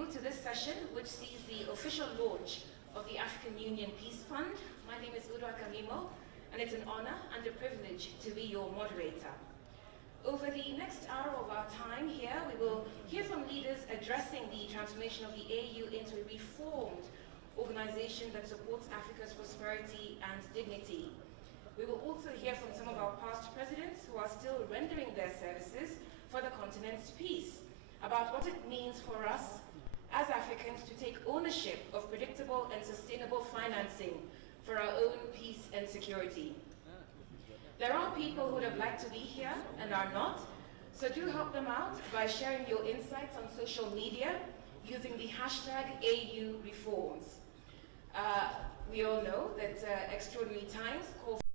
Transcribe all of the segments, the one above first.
you to this session, which sees the official launch of the African Union Peace Fund. My name is Udo Akamimo, and it's an honor and a privilege to be your moderator. Over the next hour of our time here, we will hear from leaders addressing the transformation of the AU into a reformed organization that supports Africa's prosperity and dignity. We will also hear from some of our past presidents who are still rendering their services for the continent's peace, about what it means for us as Africans to take ownership of predictable and sustainable financing for our own peace and security. There are people who would have liked to be here and are not, so do help them out by sharing your insights on social media using the hashtag AUReforms. We all know that extraordinary times call for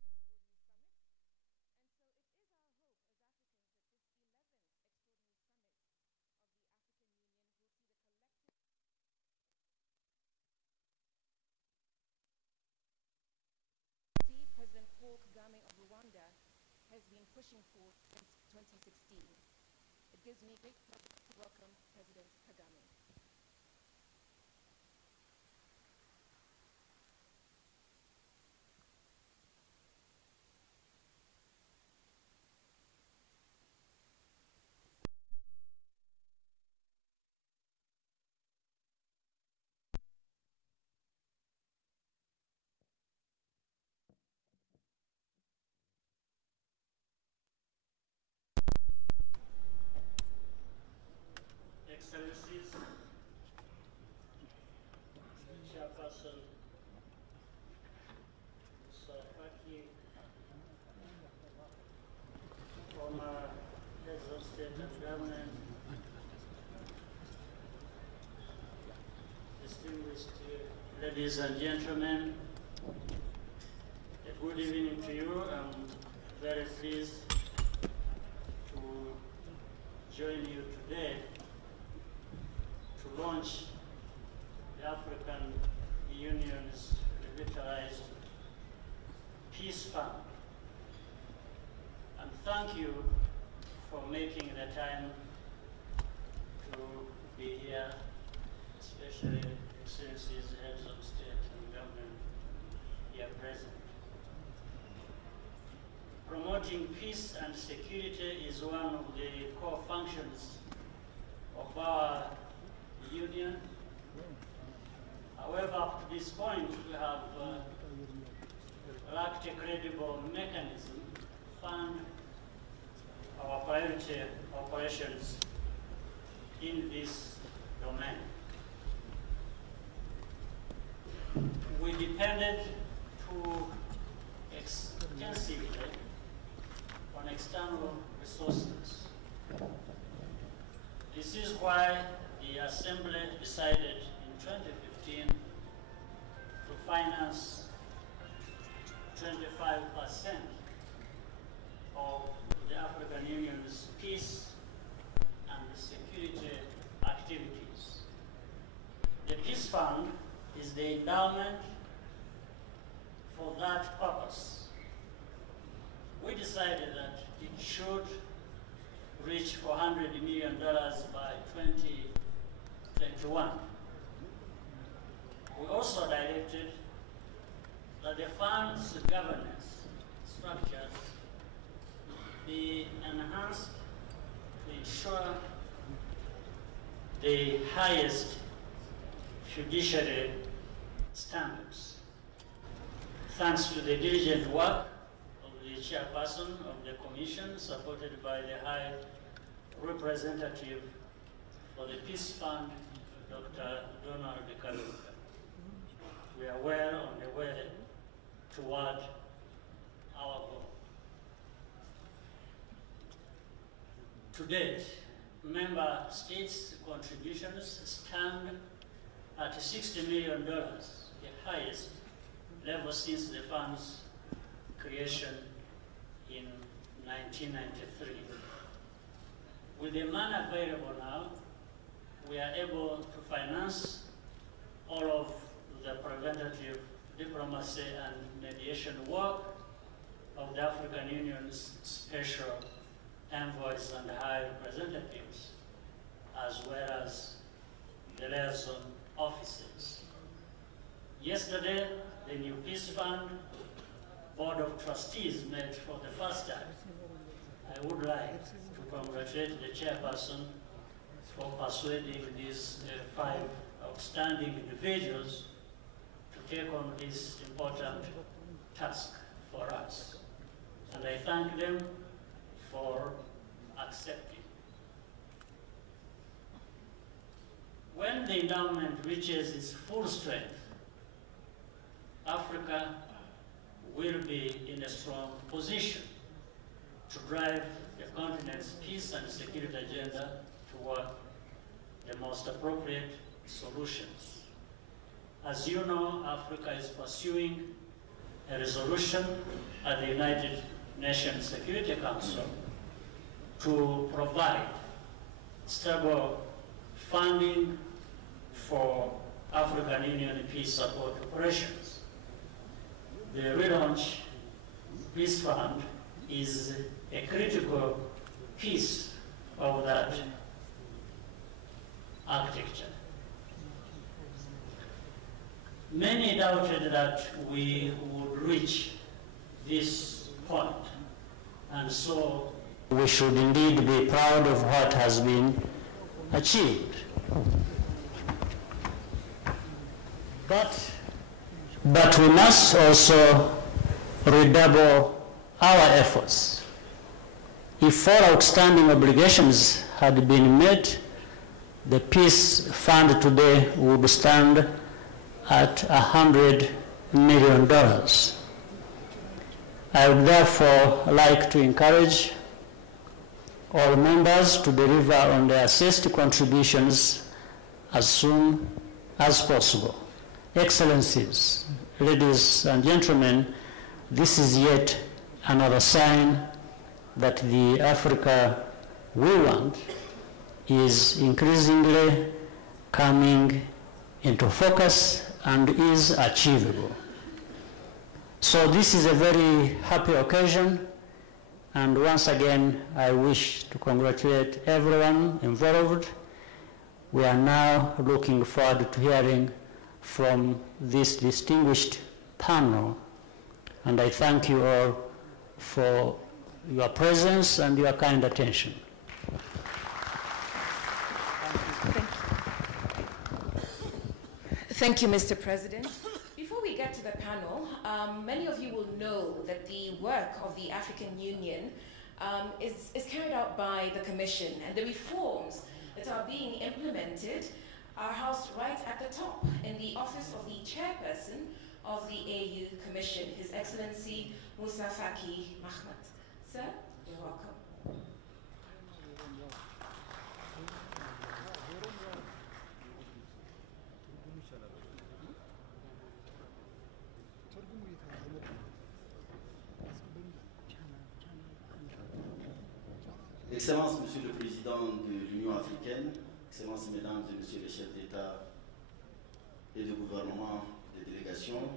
President Paul Kagame of Rwanda has been pushing for since 2016. It gives me great pleasure to welcome President Kagame. Excellencies, Chairperson Safaki, former heads of state and government, distinguished ladies and gentlemen, a good evening to you. I'm very pleased to join you today to launch the African Union's revitalized Peace Fund. And thank you for making the time to be here, especially Excellencies, heads of state and government here present. Promoting peace and security is one of the core functions of our Union. However, up to this point, we have lacked a credible mechanism to fund our priority operations in this domain. We depended too extensively on external resources. This is why the Assembly decided in 2015 to finance 25% of the African Union's peace and security activities. The Peace Fund is the endowment for that purpose. We decided that it should reach $400 million by 2021. We also directed that the fund's governance structures be enhanced to ensure the highest fiduciary standards. Thanks to the diligent work of the chairperson of the Commission, supported by the High Representative for the Peace Fund, Dr. Donald Kaluka, we are well on the way toward our goal. To date, member states' contributions stand at $60 million, the highest level since the fund's creation in 1993. With the money available now, we are able to finance all of the preventative diplomacy and mediation work of the African Union's special envoys and high representatives, as well as the liaison officers. Yesterday, the new Peace Fund Board of Trustees met for the first time. I would like to congratulate the chairperson for persuading these 5 outstanding individuals to take on this important task for us. And I thank them for accepting. When the endowment reaches its full strength, Africa will be in a strong position to drive the continent's peace and security agenda toward the most appropriate solutions. As you know, Africa is pursuing a resolution at the United Nations Security Council to provide stable funding for African Union peace support operations. The relaunch Peace Fund is a critical piece of that architecture. Many doubted that we would reach this point, and so we should indeed be proud of what has been achieved. But we must also redouble our efforts. If 4 outstanding obligations had been met, the Peace Fund today would stand at $100 million. I would therefore like to encourage all members to deliver on their assessed contributions as soon as possible. Excellencies, ladies and gentlemen, this is yet another sign that the Africa we want is increasingly coming into focus and is achievable. So this is a very happy occasion, and once again I wish to congratulate everyone involved. We are now looking forward to hearing from this distinguished panel, and I thank you all for your presence and your kind attention. Thank you, Mr. President. Before we get to the panel, many of you will know that the work of the African Union is carried out by the Commission, and the reforms that are being implemented are housed right at the top in the office of the chairperson of the AU Commission, His Excellency Moussa Faki Mahamat. Sir, you're welcome. Excellences, Monsieur le Président de l'Union africaine, Excellences, Mesdames et Messieurs les chefs d'État et de gouvernement des délégations,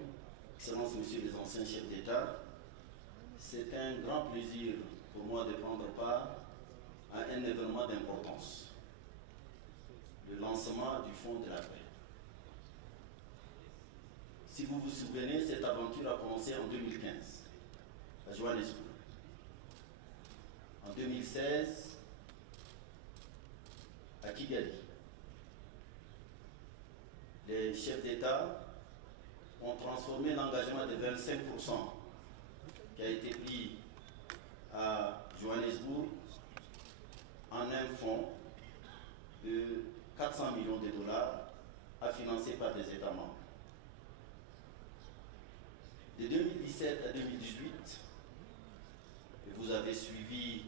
Excellences, Messieurs les anciens chefs d'État, c'est un grand plaisir pour moi de prendre part à un événement d'importance, le lancement du Fonds de la paix. Si vous vous souvenez, cette aventure a commencé en 2015, à Johannesburg. En 2016, à Kigali, les chefs d'État ont transformé l'engagement de 25% qui a été pris à Johannesburg en un fonds de 400 millions de dollars à financer par les États membres. De 2017 à 2018, et vous avez suivi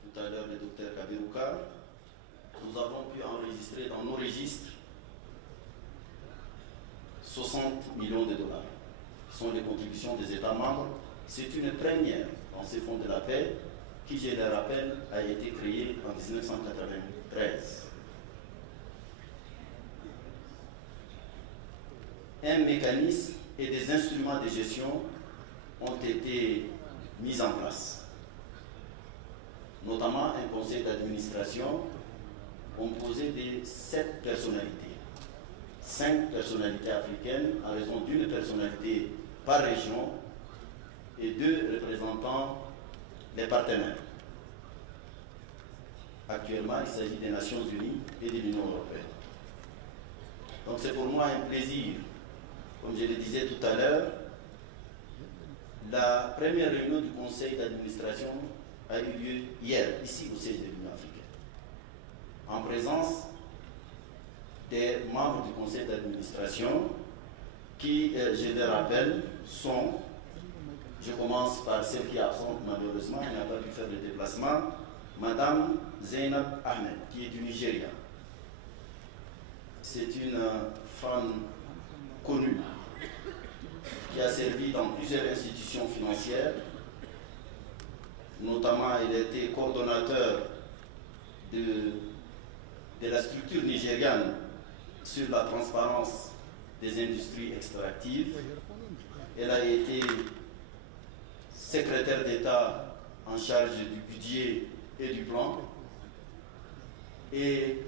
tout à l'heure le docteur Kaberuka, nous avons pu enregistrer dans nos registres 60 millions de dollars, qui sont les contributions des États membres. C'est une première dans ces fonds de la paix, qui, je le rappelle, a été créé en 1993. Un mécanisme et des instruments de gestion ont été mis en place, notamment un conseil d'administration composé de 7 personnalités. 5 personnalités africaines à raison d'une personnalité par région et 2 représentant les partenaires. Actuellement, il s'agit des Nations Unies et de l'Union européenne. Donc c'est pour moi un plaisir, comme je le disais tout à l'heure, la première réunion du Conseil d'administration a eu lieu hier, ici au siège de l'Union africaine, en présence des membres du Conseil d'administration qui, je le rappelle, sont, je commence par celle qui est absente malheureusement, elle n'a pas pu faire le déplacement, Madame Zainab Ahmed, qui est du Nigeria. C'est une femme connue, qui a servi dans plusieurs institutions financières, notamment elle a été coordonnateur de la structure nigériane sur la transparence des industries extractives. Elle a été secrétaire d'État en charge du budget et du plan. Et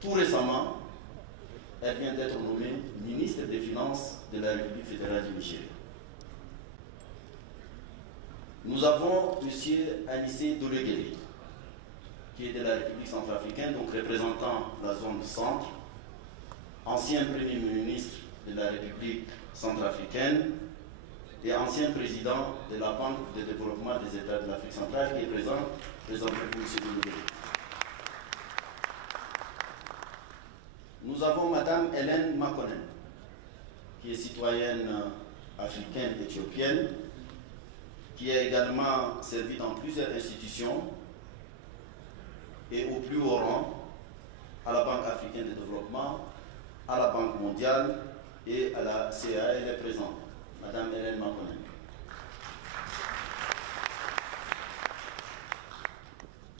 tout récemment, elle vient d'être nommée ministre des Finances de la République fédérale du Nigeria. Nous avons M. Anissé Doleguele, qui est de la République centrafricaine, donc représentant la zone centre, ancien Premier ministre de la République centrafricaine et ancien président de la Banque de développement des États de l'Afrique centrale, qui est présent, présentement M. Doleguele. Nous avons Mme Hélène Makonnen, qui est citoyenne africaine éthiopienne, qui a également servi dans plusieurs institutions et au plus haut rang à la Banque africaine de développement, à la Banque mondiale et à la CA. Elle est présente, Mme Hélène Makonnen.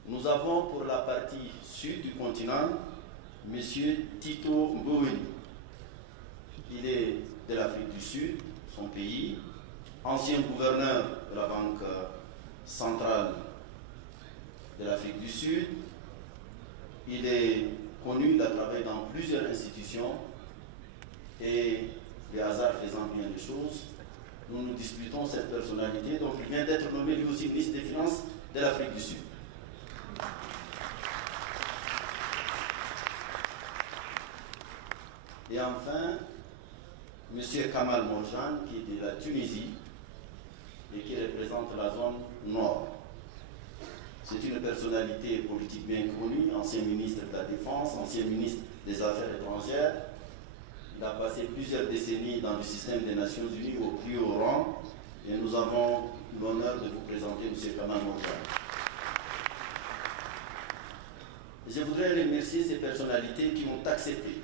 Nous avons pour la partie sud du continent M. Tito Mboweni. Il est de l'Afrique du Sud, son pays, ancien gouverneur de la Banque centrale de l'Afrique du Sud. Il est connu, il a travaillé dans plusieurs institutions et les hasards faisant bien des choses, nous disputons cette personnalité. Donc il vient d'être nommé lui aussi ministre des Finances de l'Afrique du Sud. Et enfin, M. Kamal Morjan, qui est de la Tunisie et qui représente la zone nord. C'est une personnalité politique bien connue, ancien ministre de la Défense, ancien ministre des Affaires étrangères. Il a passé plusieurs décennies dans le système des Nations Unies au plus haut rang et nous avons l'honneur de vous présenter M. Kamal Morjan. Je voudrais remercier ces personnalités qui ont accepté,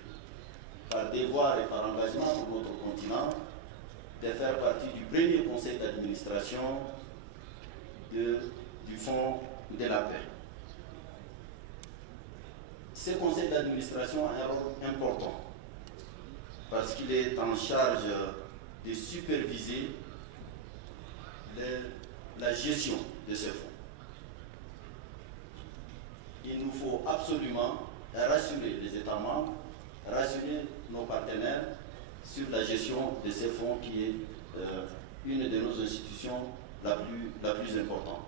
par devoir et par engagement pour notre continent, de faire partie du premier conseil d'administration du Fonds de la paix. Ce conseil d'administration a un rôle important parce qu'il est en charge de superviser la gestion de ces fonds. Il nous faut absolument rassurer les États membres, rassurer nos partenaires sur la gestion de ces fonds qui est une de nos institutions la plus importante.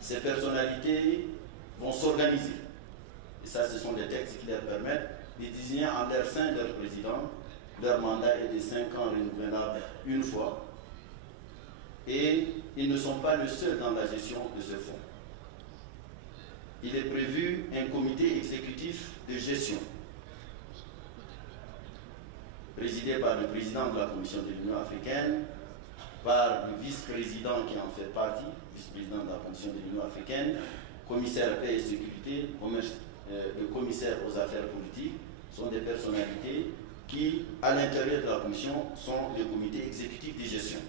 Ces personnalités vont s'organiser. Et ça, ce sont des textes qui leur permettent de désigner en leur sein leur président. Leur mandat est de 5 ans renouvelable une fois. Et ils ne sont pas les seuls dans la gestion de ce fonds. Il est prévu un comité exécutif de gestion, présidé par le président de la Commission de l'Union africaine, par le vice-président qui en fait partie, vice-président de la Commission de l'Union africaine, commissaire paix et sécurité, le commissaire aux affaires politiques, sont des personnalités qui, à l'intérieur de la Commission, sont le comité exécutif de gestion.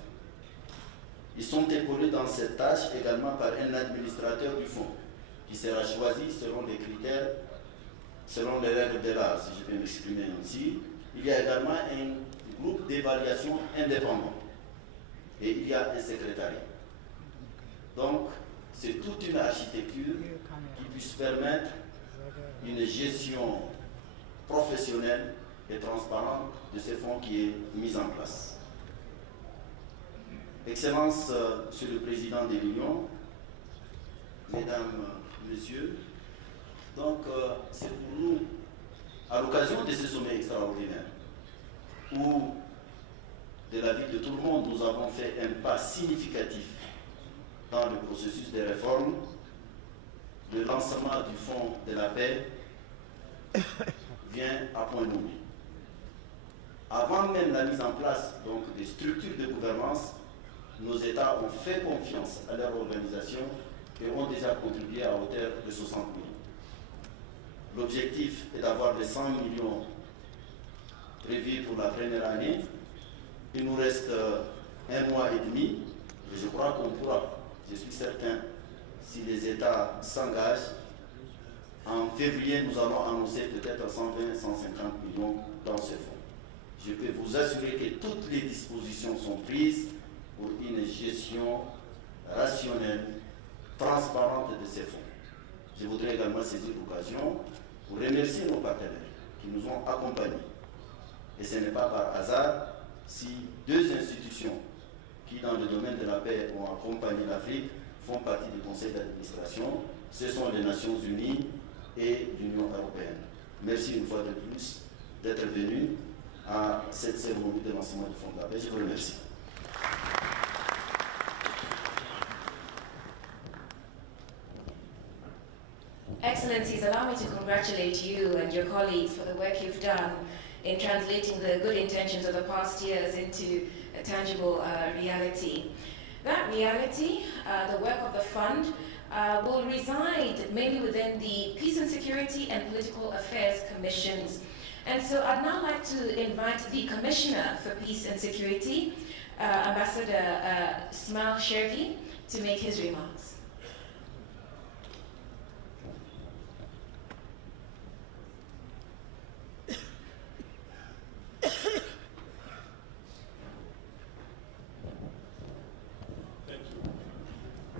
Ils sont épaulés dans cette tâche également par un administrateur du fonds, qui sera choisi selon les critères, selon les règles de l'art, si je peux m'exprimer ainsi. Il y a également un groupe d'évaluation indépendant et il y a un secrétariat. Donc, c'est toute une architecture qui puisse permettre une gestion professionnelle et transparente de ces fonds qui est mise en place. Excellence, Monsieur le Président de l'Union, Mesdames, Messieurs, donc c'est pour nous, à l'occasion de ce sommet extraordinaire, où de la vie de tout le monde, nous avons fait un pas significatif dans le processus de réforme, le lancement du Fonds de la paix vient à point nommé. Avant même la mise en place donc, des structures de gouvernance, nos États ont fait confiance à leur organisation et ont déjà contribué à hauteur de 60 millions. L'objectif est d'avoir les 100 millions prévus pour la première année. Il nous reste 1 mois et demi et je crois qu'on pourra, je suis certain, si les États s'engagent, en février, nous allons annoncer peut-être 120, 150 millions dans ce fonds. Je peux vous assurer que toutes les dispositions sont prises pour une gestion rationnelle, transparente de ces fonds. Je voudrais également saisir l'occasion pour remercier nos partenaires qui nous ont accompagnés. Et ce n'est pas par hasard si 2 institutions qui, dans le domaine de la paix, ont accompagné l'Afrique, font partie du conseil d'administration. Ce sont les Nations Unies et l'Union européenne. Merci une fois de plus d'être venus à cette cérémonie de lancement du Fonds de la paix. Je vous remercie. Excellencies, allow me to congratulate you and your colleagues for the work you've done in translating the good intentions of the past years into a tangible reality. That reality, the work of the fund, will reside mainly within the Peace and Security and Political Affairs Commissions. And so I'd now like to invite the Commissioner for Peace and Security, Ambassador Ismail Shergi, to make his remarks.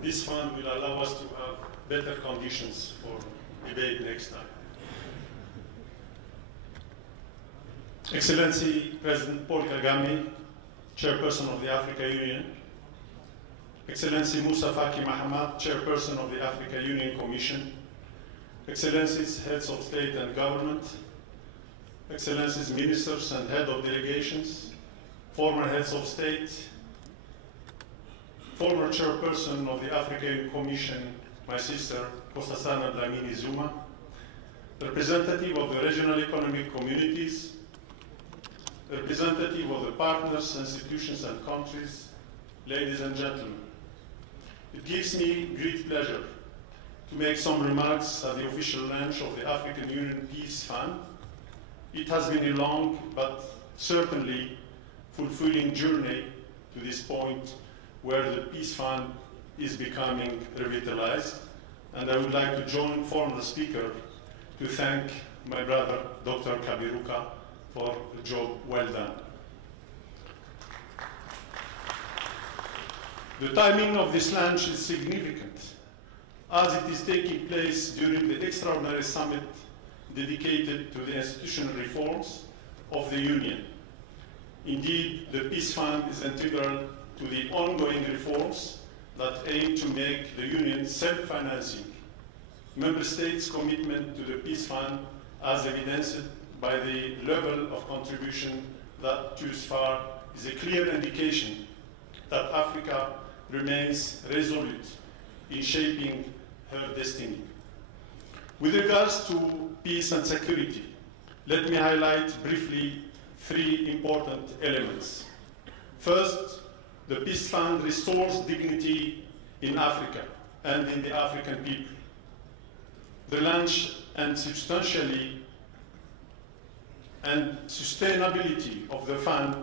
This fund will allow us to have better conditions for debate next time. Excellency President Paul Kagame, Chairperson of the Africa Union, Excellency Moussa Faki Mahamat, Chairperson of the Africa Union Commission, Excellencies, Heads of State and Government, Excellencies, Ministers and Head of Delegations, former Heads of State, former Chairperson of the African Commission, my sister, Nkosazana Dlamini Zuma, representative of the regional economic communities, representative of the partners, institutions and countries, ladies and gentlemen. It gives me great pleasure to make some remarks at the official launch of the African Union Peace Fund. It has been a long but certainly fulfilling journey to this point where the Peace Fund is becoming revitalized. And I would like to join former speaker to thank my brother, Dr. Kabiruka, for a job well done. The timing of this launch is significant, as it is taking place during the extraordinary summit dedicated to the institutional reforms of the Union. Indeed, the Peace Fund is integral to the ongoing reforms that aim to make the Union self-financing. Member States' commitment to the Peace Fund, as evidenced by the level of contribution that thus far, is a clear indication that Africa remains resolute in shaping her destiny. With regards to peace and security, let me highlight briefly 3 important elements. First, the Peace Fund restores dignity in Africa and in the African people. The launch and substantially and sustainability of the fund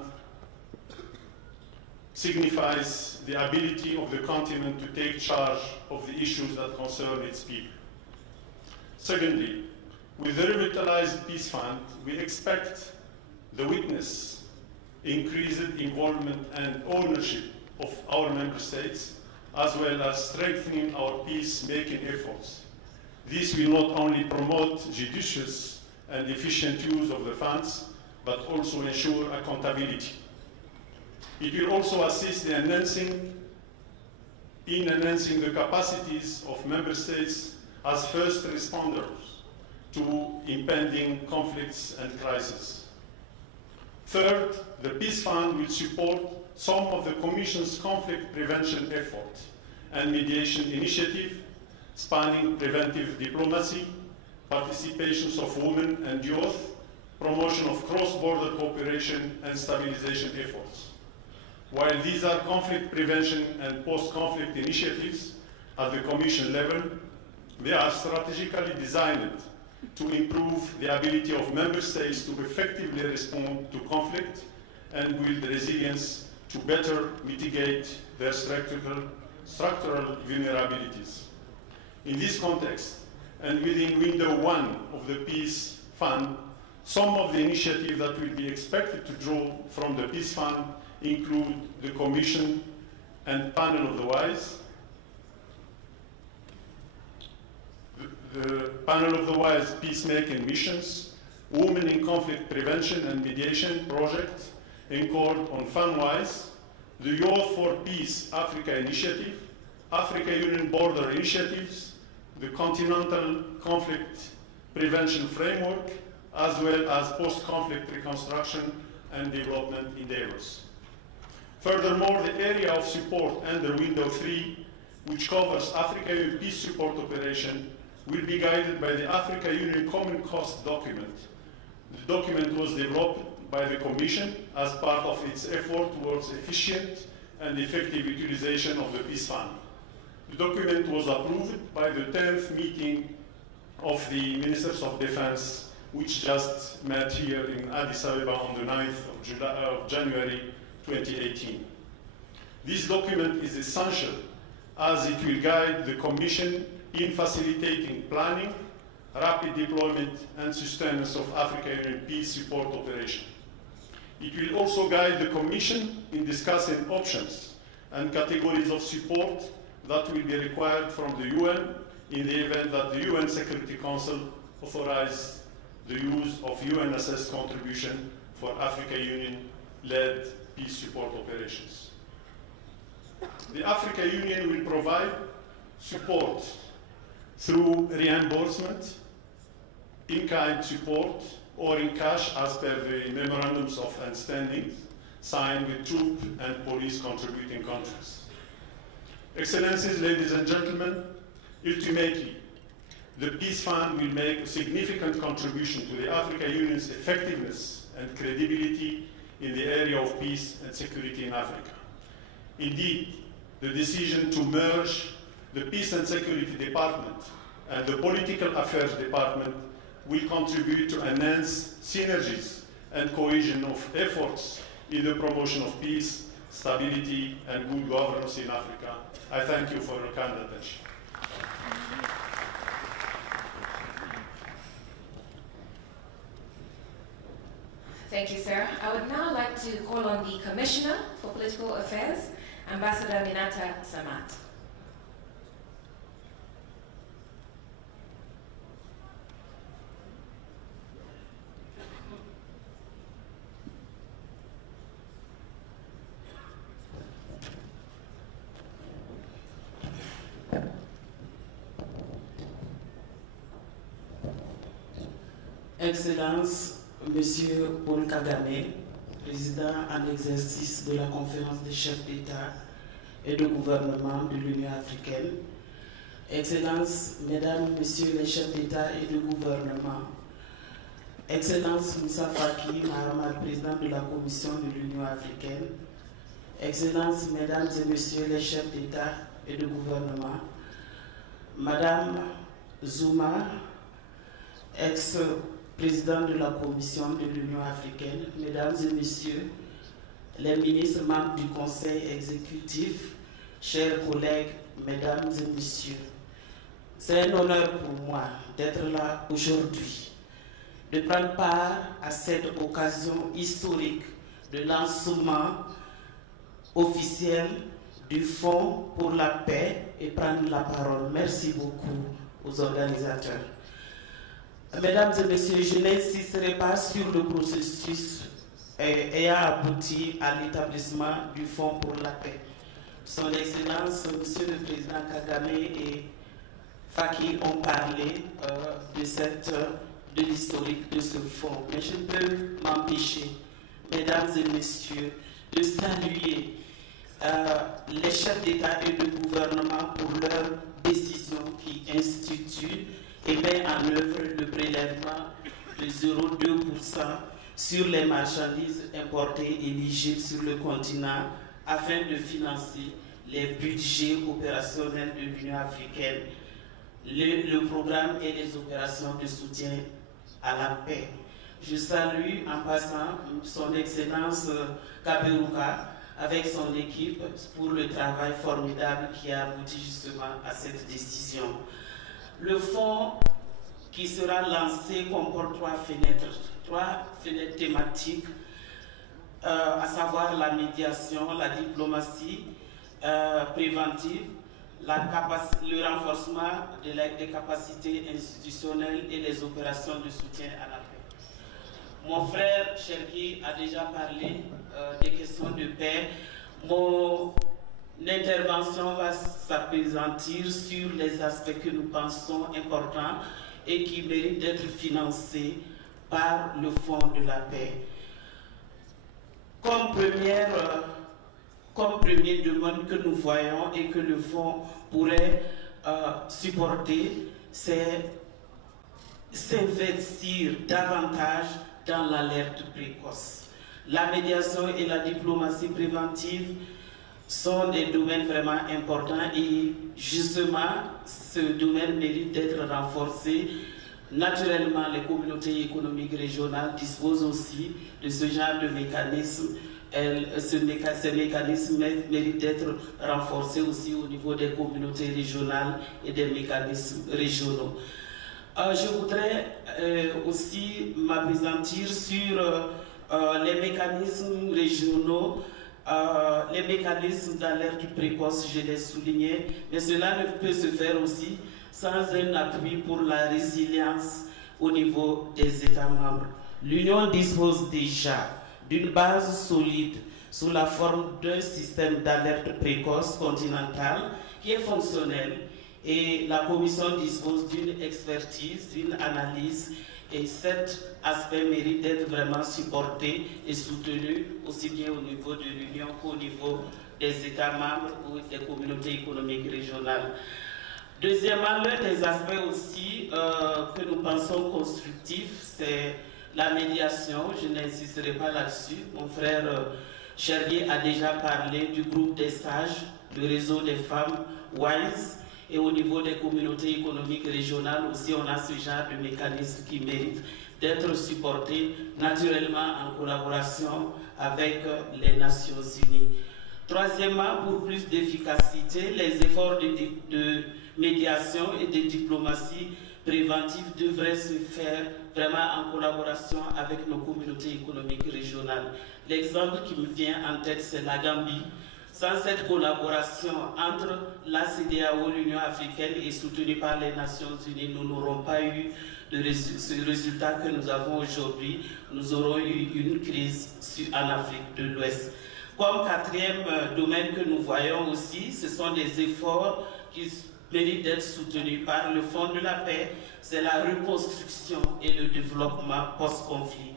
signifies the ability of the continent to take charge of the issues that concern its people. Secondly, with the revitalized Peace Fund, we expect the witness increased involvement and ownership of our member states, as well as strengthening our peace-making efforts. This will not only promote judicious and efficient use of the funds, but also ensure accountability. It will also assist in enhancing the capacities of member states as first responders to impending conflicts and crises. Third, the Peace Fund will support some of the Commission's conflict prevention effort and mediation initiative, spanning preventive diplomacy, participations of women and youth, promotion of cross-border cooperation and stabilization efforts. While these are conflict prevention and post-conflict initiatives at the Commission level, they are strategically designed to improve the ability of member states to effectively respond to conflict and build resilience to better mitigate their structural vulnerabilities. In this context, and within Window 1 of the Peace Fund, some of the initiatives that will be expected to draw from the Peace Fund include the Commission and Panel of the Wise, the Panel of the Wise peacemaking missions, Women in Conflict Prevention and Mediation project, anchored on FunWise, the Youth for Peace Africa Initiative, Africa Union Border Initiatives, the Continental Conflict Prevention Framework, as well as post-conflict reconstruction and development endeavors. Furthermore, the area of support under Window 3, which covers Africa Union Peace Support Operation, will be guided by the Africa Union Common Cost document. The document was developed by the Commission as part of its effort towards efficient and effective utilization of the Peace Fund. The document was approved by the 10th meeting of the Ministers of Defense, which just met here in Addis Ababa on the 9th of January 2018. This document is essential as it will guide the Commission in facilitating planning, rapid deployment and sustenance of Africa Union Peace Support Operation. It will also guide the Commission in discussing options and categories of support that will be required from the UN in the event that the UN Security Council authorizes the use of UN-assessed contribution for Africa Union-led peace support operations. The Africa Union will provide support through reimbursement, in-kind support, or in cash as per the memorandums of understanding signed with troop and police contributing countries. Excellencies, ladies and gentlemen, ultimately, the Peace Fund will make a significant contribution to the Africa Union's effectiveness and credibility in the area of peace and security in Africa. Indeed, the decision to merge the Peace and Security Department and the Political Affairs Department will contribute to enhance synergies and cohesion of efforts in the promotion of peace, stability, and good governance in Africa. I thank you for your kind attention. Thank you, sir. I would now like to call on the Commissioner for Political Affairs, Ambassador Minata Samat. Excellences, Monsieur Paul Kagame, président en exercice de la Conférence des chefs d'État et de gouvernement de l'Union africaine, Excellences, Mesdames, Messieurs les chefs d'État et de gouvernement, Excellences Moussa Faki Mahamat, président de la Commission de l'Union africaine, Excellences, Mesdames et Messieurs les chefs d'État et de gouvernement, Madame Zuma, ex-président de la Commission de l'Union africaine, Mesdames et Messieurs, les ministres membres du Conseil exécutif, chers collègues, Mesdames et Messieurs, c'est un honneur pour moi d'être là aujourd'hui, de prendre part à cette occasion historique de lancement officiel du Fonds pour la paix et prendre la parole. Merci beaucoup, aux organisateurs. Mesdames et messieurs, je n'insisterai pas sur le processus ayant abouti à l'établissement du Fonds pour la paix. Son Excellence, Monsieur le Président Kagame et Faki ont parlé de l'historique de ce fonds. Mais je ne peux m'empêcher, mesdames et messieurs, de saluer les chefs d'État et de gouvernement pour leur décision qui institue et met en œuvre le prélèvement de 0,2% sur les marchandises importées éligibles sur le continent afin de financer les budgets opérationnels de l'Union africaine, le programme et les opérations de soutien à la paix. Je salue en passant son Excellence Kaberuka avec son équipe pour le travail formidable qui a abouti justement à cette décision. Le fonds qui sera lancé comporte trois fenêtres thématiques, à savoir la médiation, la diplomatie préventive, le renforcement des capacités institutionnelles et les opérations de soutien à la paix. Mon frère Cherki a déjà parlé des questions de paix. Mon intervention va s'appesantir sur les aspects que nous pensons importants et qui méritent d'être financés par le Fonds de la paix. Comme premier demande que nous voyons et que le Fonds pourrait supporter, c'est s'investir davantage dans l'alerte précoce. La médiation et la diplomatie préventive sont des domaines vraiment importants et justement, ce domaine mérite d'être renforcé. Naturellement, les communautés économiques régionales disposent aussi de ce genre de mécanismes. Ces mécanismes méritent d'être renforcés aussi au niveau des communautés régionales et des mécanismes régionaux. Je voudrais aussi m'appesantir sur les mécanismes régionaux, les mécanismes d'alerte précoce, je l'ai souligné, mais cela ne peut se faire aussi sans un appui pour la résilience au niveau des États membres. L'Union dispose déjà d'une base solide sous la forme d'un système d'alerte précoce continental qui est fonctionnel et la Commission dispose d'une expertise, d'une analyse et cet aspect mérite d'être vraiment supporté et soutenu aussi bien au niveau de l'Union qu'au niveau des États membres ou des communautés économiques régionales. Deuxièmement, l'un des aspects aussi que nous pensons constructifs, c'est la médiation. Je n'insisterai pas là-dessus. Mon frère Chergi a déjà parlé du groupe des sages, le réseau des femmes WISE, et au niveau des communautés économiques régionales aussi, on a ce genre de mécanisme qui mérite d'être supporté naturellement en collaboration avec les Nations Unies. Troisièmement, pour plus d'efficacité, les efforts de médiation et de diplomatie préventive devraient se faire vraiment en collaboration avec nos communautés économiques régionales. L'exemple qui me vient en tête, c'est la Gambie. Sans cette collaboration entre la CEDEAO, l'Union africaine et soutenue par les Nations Unies, nous n'aurons pas eu ce résultat que nous avons aujourd'hui. Nous aurons eu une crise en Afrique de l'Ouest. Comme quatrième domaine que nous voyons aussi, ce sont des efforts qui méritent d'être soutenus par le Fonds de la paix, c'est la reconstruction et le développement post-conflit.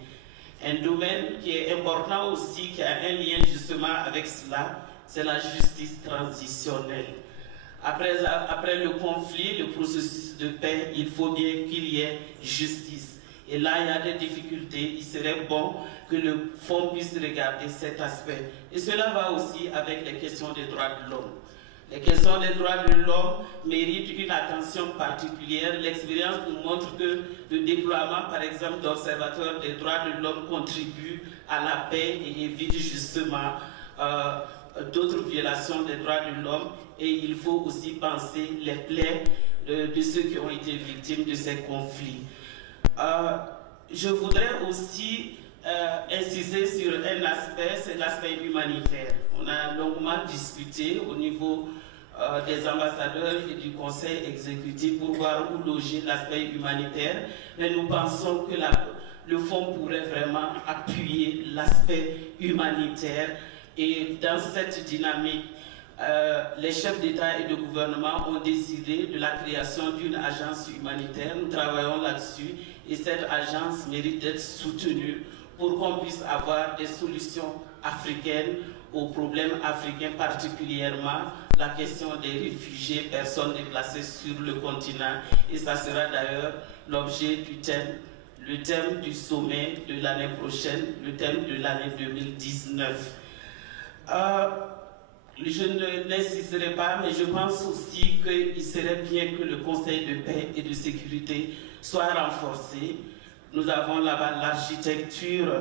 Un domaine qui est important aussi, qui a un lien justement avec cela, c'est la justice transitionnelle. Après le conflit, le processus de paix, il faut bien qu'il y ait justice. Et là, il y a des difficultés. Il serait bon que le Fonds puisse regarder cet aspect. Et cela va aussi avec les questions des droits de l'homme. Les questions des droits de l'homme méritent une attention particulière. L'expérience nous montre que le déploiement, par exemple, d'observateurs des droits de l'homme contribue à la paix et évite justement d'autres violations des droits de l'homme. Et il faut aussi penser les plaies de ceux qui ont été victimes de ces conflits. Je voudrais aussi insister sur un aspect, c'est l'aspect humanitaire. On a longuement discuté au niveau des ambassadeurs et du conseil exécutif pour voir où loger l'aspect humanitaire, mais nous pensons que le fonds pourrait vraiment appuyer l'aspect humanitaire. Et dans cette dynamique, les chefs d'État et de gouvernement ont décidé de la création d'une agence humanitaire. Nous travaillons là-dessus et cette agence mérite d'être soutenue pour qu'on puisse avoir des solutions africaines aux problèmes africains, particulièrement la question des réfugiés, personnes déplacées sur le continent. Et ça sera d'ailleurs l'objet du thème, le thème du sommet de l'année prochaine, le thème de l'année 2019. Je n'insisterai pas, mais je pense aussi qu'il serait bien que le Conseil de paix et de sécurité soit renforcé. Nous avons là-bas l'architecture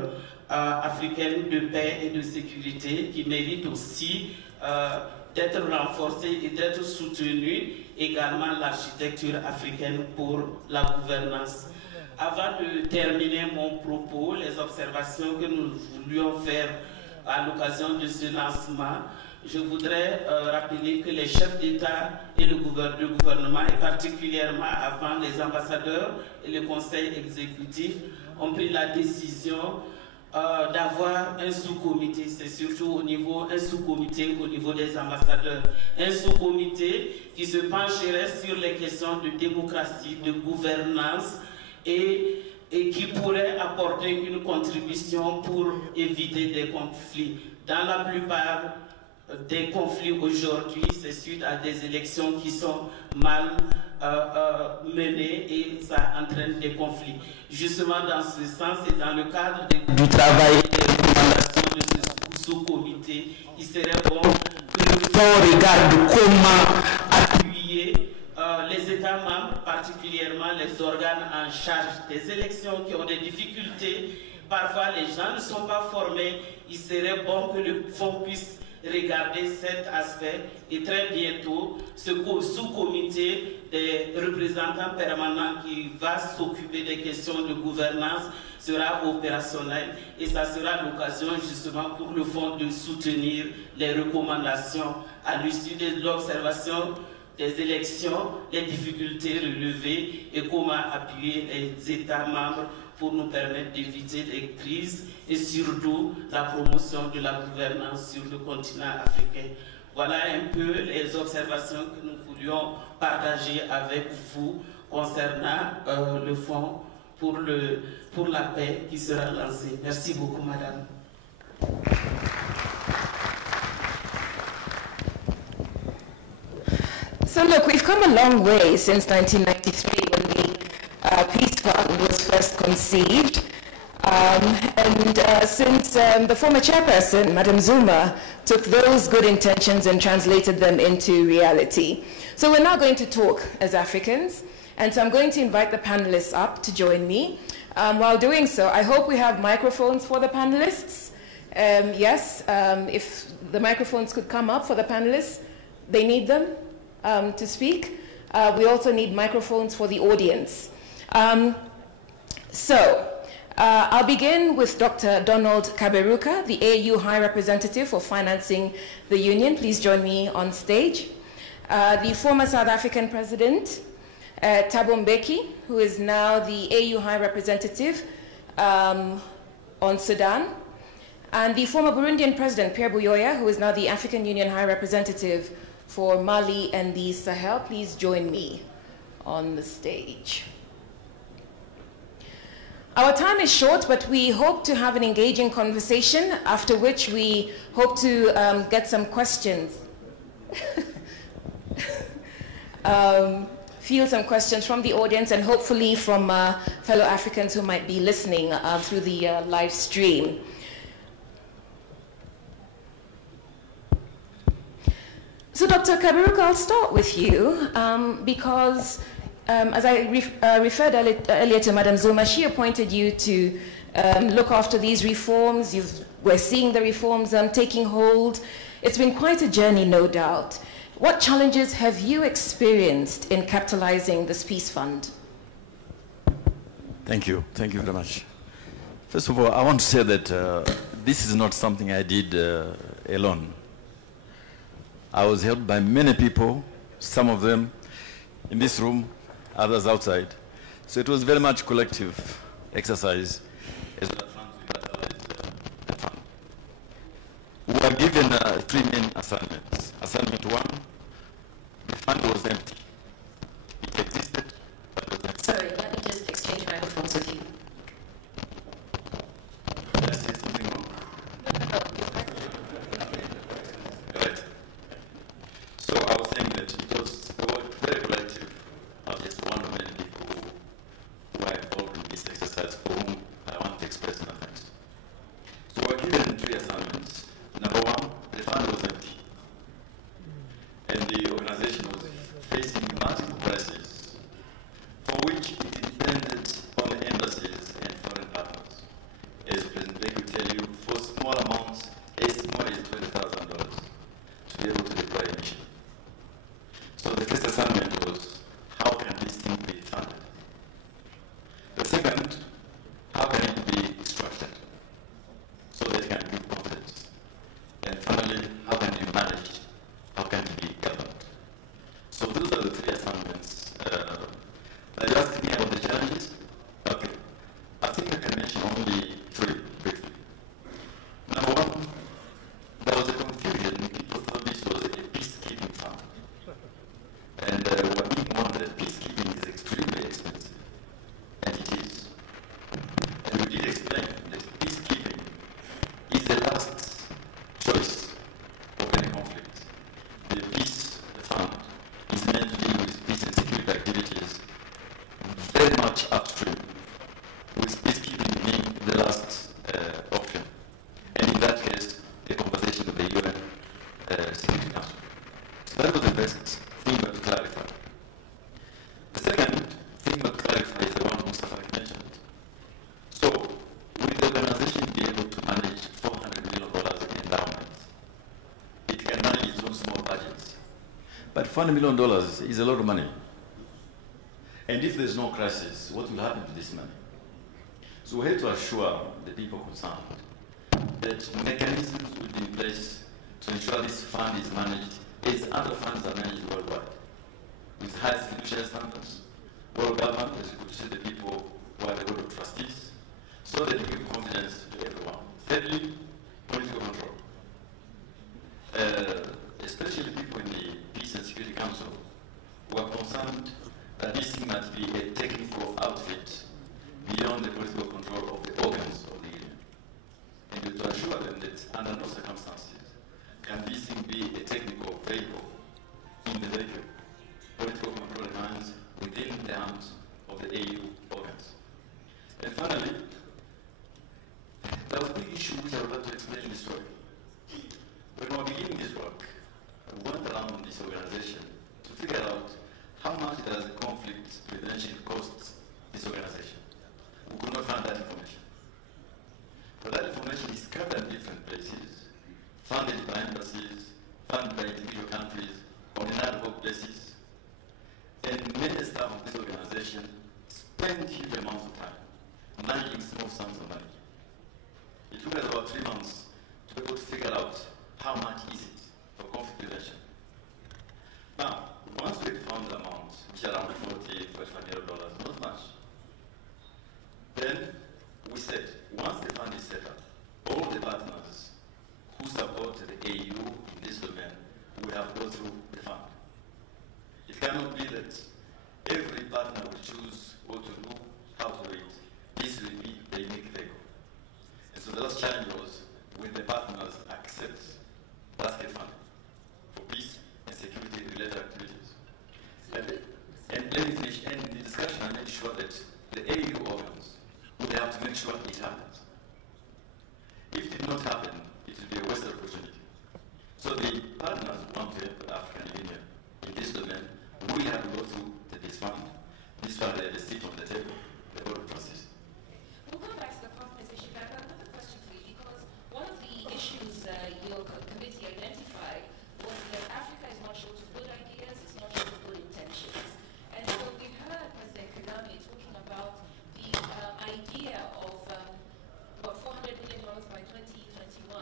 africaine de paix et de sécurité qui mérite aussi d'être renforcée et d'être soutenue, également l'architecture africaine pour la gouvernance. Avant de terminer mon propos, les observations que nous voulions faire à l'occasion de ce lancement, je voudrais rappeler que les chefs d'État et le gouvernement, et particulièrement avant les ambassadeurs et le conseil exécutif, ont pris la décision d'avoir un sous-comité, c'est surtout un sous-comité au niveau des ambassadeurs, un sous-comité qui se pencherait sur les questions de démocratie, de gouvernance et qui pourrait apporter une contribution pour éviter des conflits. Dans la plupart des conflits aujourd'hui, c'est suite à des élections qui sont mal menées et ça entraîne des conflits. Justement dans ce sens et dans le cadre du travail et des recommandations de ce sous-comité, il serait bon que l'on regarde comment appuyer les États membres, particulièrement les organes en charge des élections qui ont des difficultés. Parfois les gens ne sont pas formés. Il serait bon que le fonds puisse regarder cet aspect et très bientôt ce sous-comité des représentants permanents qui va s'occuper des questions de gouvernance sera opérationnel et ça sera l'occasion justement pour le fonds de soutenir les recommandations à l'issue de l'observation des élections, les difficultés relevées et comment appuyer les États membres pour nous permettre d'éviter des crises et surtout la promotion de la gouvernance sur le continent africain. Voilà un peu les observations que nous voulions partager avec vous concernant le fonds pour la paix qui sera lancé. Merci beaucoup, madame. So look, we've come a long way since 1993 when the Peace Fund was first conceived. Since the former chairperson, Madam Zuma, took those good intentions and translated them into reality. So we're now going to talk as Africans, and so I'm going to invite the panelists up to join me. While doing so, I hope we have microphones for the panelists. Yes, if the microphones could come up for the panelists, they need them to speak. We also need microphones for the audience. I'll begin with Dr. Donald Kaberuka, the AU High Representative for Financing the Union. Please join me on stage. The former South African President, Thabo Mbeki, who is now the AU High Representative on Sudan. And the former Burundian President, Pierre Buyoya, who is now the African Union High Representative for Mali and the Sahel. Please join me on the stage. Our time is short, but we hope to have an engaging conversation, after which we hope to get some questions. Field some questions from the audience and hopefully from fellow Africans who might be listening through the live stream. So Dr. Kaberuka, I'll start with you because as I referred earlier to Madam Zuma, she appointed you to look after these reforms. We're seeing the reforms taking hold. It's been quite a journey, no doubt. What challenges have you experienced in capitalizing this Peace Fund? Thank you. Thank you very much. First of all, I want to say that this is not something I did alone. I was helped by many people, some of them in this room, others outside. So it was very much collective exercise. As the fund. We were given 3 main assignments. Assignment 1, the fund was empty. It existed, but it was empty. Sorry, let me just exchange microphones with you. Did I say something wrong? Right. So I was saying that it was very collective, not just one of many people who were involved in this exercise for whom I want to express my thanks. So we were given 3 assignments. Number 1, the fund was empty. And the organization was facing multiple crises for which it depended on the embassies and foreign partners. As President Blake will tell you, for small amounts, as small as $20,000 to be able to deploy a mission. So the first assignment was, how can this thing be funded? The second, how can it be structured so that it can build confidence? And finally, how can it be managed? How can it be governed? So those are the 3 assignments. Are you asking me about the challenges? Okay. I think I can mention only 3 briefly. Number 1, there was a confusion. People thought this was a peacekeeping fund. And we're being warned that peacekeeping is extremely expensive. And it is. And we did explain that peacekeeping is the last choice of any conflict. The peace fund is meant to deal with peace and security activities very much upstream, with peacekeeping being the last option. And in that case, the conversation of the UN Security Council. So that was the first thing to clarify. The second thing to clarify is the one Mustafa mentioned. So, will the organization be able to manage $400 million in endowments? It can manage its own small budgets. But $400 million is a lot of money. And if there's no crisis, what will happen to this money? So we have to assure the people concerned that mechanisms will be in place to ensure this fund is managed as other funds are managed worldwide, with high fiduciary standards, well governed, as you could see the people who are the board of trustees, so that they give confidence to everyone. Thirdly, political control. Especially people in the Peace and Security Council who are concerned that this thing must be a technical outfit beyond the political control of the organs of the union. And to assure them that under no circumstances can this thing be a technical vehicle in the vehicle. Political control remains within the hands of the AU organs. And finally, there was a big issue which I would like to explain in this story. When we were beginning this work, we went around this organization to figure out how much does conflict prevention cost this organization. We could not find that information. But that information is covered in different places, funded by embassies, funded by individual countries, on an ad hoc basis. And many staff of this organization spend huge amounts of time managing small sums of money. It took us about 3 months to be able to figure out how much is it for conflict prevention. Now, once we found the amount, which is around $45 million, not much, then we said, once the fund is set up, all the partners who support the AU in this domain will have to go through the fund. It cannot be that every partner will choose what to do, how to do it. This will be a unique vehicle. And so the last challenge was, will the partners accept basket funding for peace and security related activities? And let me finish. And in the discussion, I made sure that the AU organs would have to make sure it happens. If it did not happen, it would be a wasted opportunity. So the partners who want to help the African Union in this domain will have to go through this fund. This fund has a seat on the table, the board of trustees. We'll come back to the partners issue, but I have another question for you, because one of the issues your committee identified was that Africa is not short of good ideas, it's not short of good intentions. And so we heard President Kagame talking about the idea of $400 million by 2021.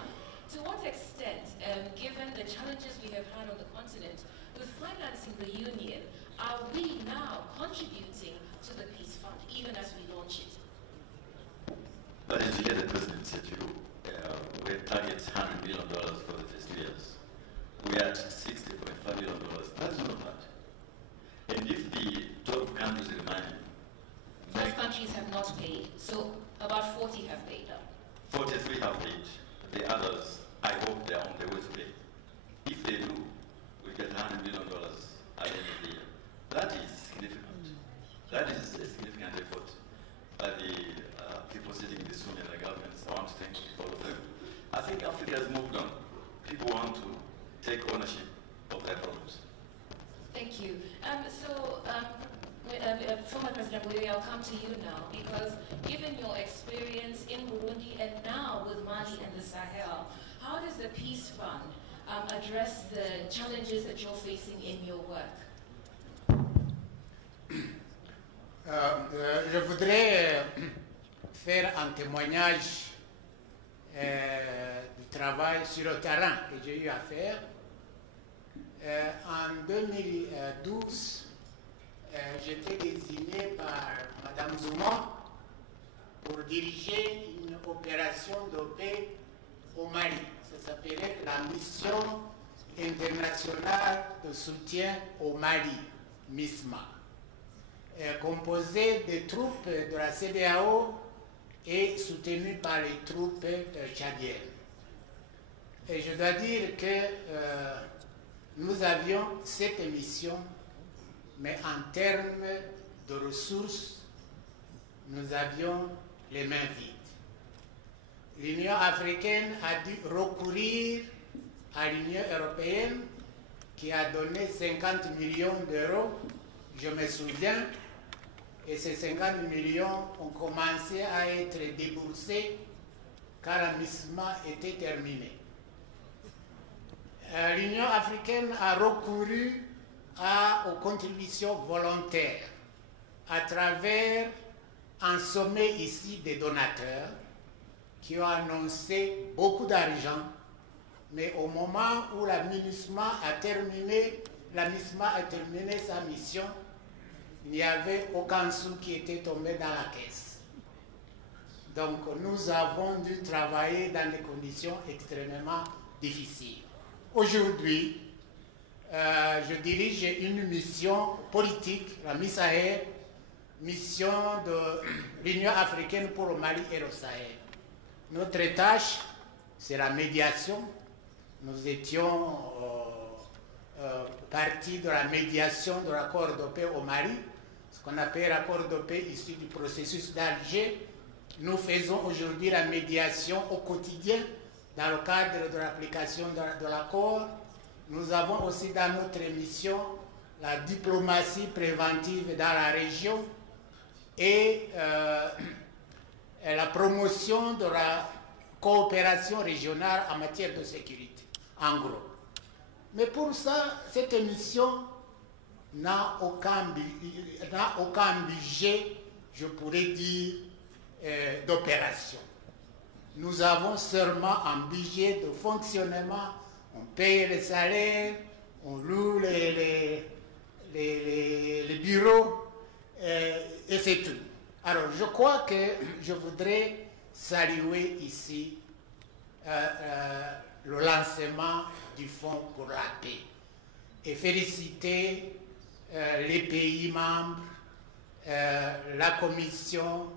To what extent, given the challenges challenges we have had on the continent with financing the union, are we now contributing to the Peace Fund, even as we launch it? But as you hear the President said, we target $100 million for the first 2 years. We are at $60.5 million. That's not bad. And if the 12 countries remain, 12 countries have not paid, so about 40 have paid up. 43 have paid. The others, I hope they are on the way to pay. If they do, we get $100 million at the end of the year. That is significant. That is a significant effort by the people sitting in this room and the governments. I want to thank all of them. I think Africa has moved on. People want to take ownership of their problems. Thank you. Former President Boye, I'll come to you now, because given your experience in Burundi and now with Mali and the Sahel, how does the Peace Fund address the challenges that you're facing in your work? Je voudrais faire un témoignage du travail sur le terrain que j'ai eu à faire. En 2012, j'étais désigné par Mme Zuma pour diriger une opération de paix au Mali. Ça s'appelait la Mission internationale de soutien au Mali, MISMA, composée des troupes de la CEDEAO et soutenue par les troupes tchadiennes. Et je dois dire que nous avions cette mission, mais en termes de ressources, nous avions les mains vides. L'Union africaine a dû recourir à l'Union européenne qui a donné 50 millions d'euros, je me souviens, et ces 50 millions ont commencé à être déboursés car la MISMA était terminée. L'Union africaine a recouru aux contributions volontaires à travers un sommet ici des donateurs qui ont annoncé beaucoup d'argent, mais au moment où la MISMA a terminé sa mission, il n'y avait aucun sou qui était tombé dans la caisse. Donc nous avons dû travailler dans des conditions extrêmement difficiles. Aujourd'hui, je dirige une mission politique, la MISAHEL, mission de l'Union africaine pour le Mali et le Sahel. Notre tâche, c'est la médiation. Nous étions partis de la médiation de l'accord de paix au Mali, ce qu'on appelle l'accord de paix issu du processus d'Alger. Nous faisons aujourd'hui la médiation au quotidien dans le cadre de l'application de l'accord. Nous avons aussi dans notre mission la diplomatie préventive dans la région et la promotion de la coopération régionale en matière de sécurité, en gros. Mais pour ça, cette mission n'a aucun budget, je pourrais dire, d'opération. Nous avons seulement un budget de fonctionnement. On paye les salaires, on loue les bureaux, et c'est tout. Alors, je crois que je voudrais saluer ici le lancement du Fonds pour la paix et féliciter les pays membres, la Commission,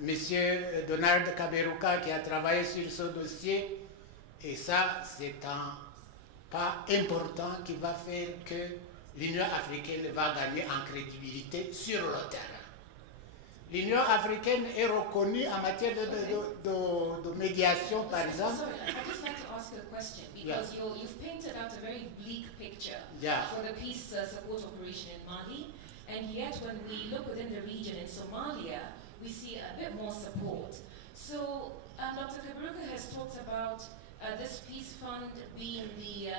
Monsieur Donald Kaberuka qui a travaillé sur ce dossier. Et ça, c'est un pas important qui va faire que l'Union africaine va gagner en crédibilité sur le terrain. L'Union africaine est reconnue en matière de médiation, par exemple. Sorry, I'd just like to ask a question, because you've painted out a very bleak picture for the peace support operation in Mali, and yet when we look within the region in Somalia, we see a bit more support. So Dr. Kaberuka has talked about this peace fund being the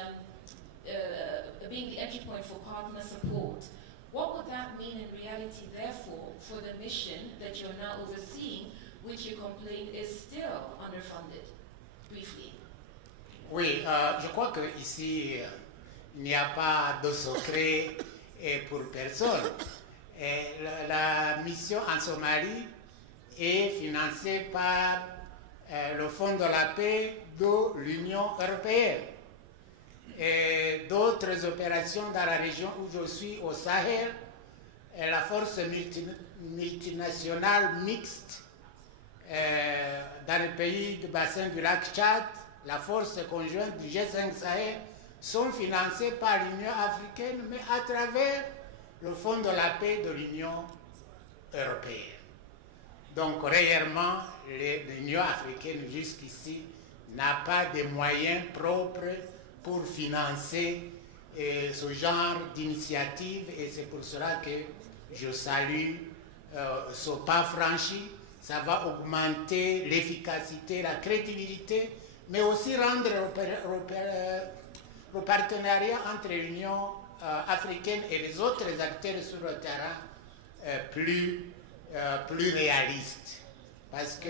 entry point for partner support. What would that mean in reality, therefore, for the mission that you're now overseeing, which you complain is still underfunded? Briefly. Oui, je crois qu'ici, il n'y a pas de secret pour personne. La mission en Somalie est financée par le Fonds de la paix de l'Union européenne. Et d'autres opérations dans la région où je suis, au Sahel, et la force multinationale mixte dans le pays du bassin du lac Tchad, la force conjointe du G5 Sahel, sont financées par l'Union africaine, mais à travers le Fonds de la paix de l'Union européenne. Donc réellement, l'Union africaine jusqu'ici n'a pas de moyens propres pour financer ce genre d'initiative, et c'est pour cela que je salue ce pas franchi. Ça va augmenter l'efficacité, la crédibilité, mais aussi rendre le partenariat entre l'Union africaine et les autres acteurs sur le terrain plus réaliste. Parce que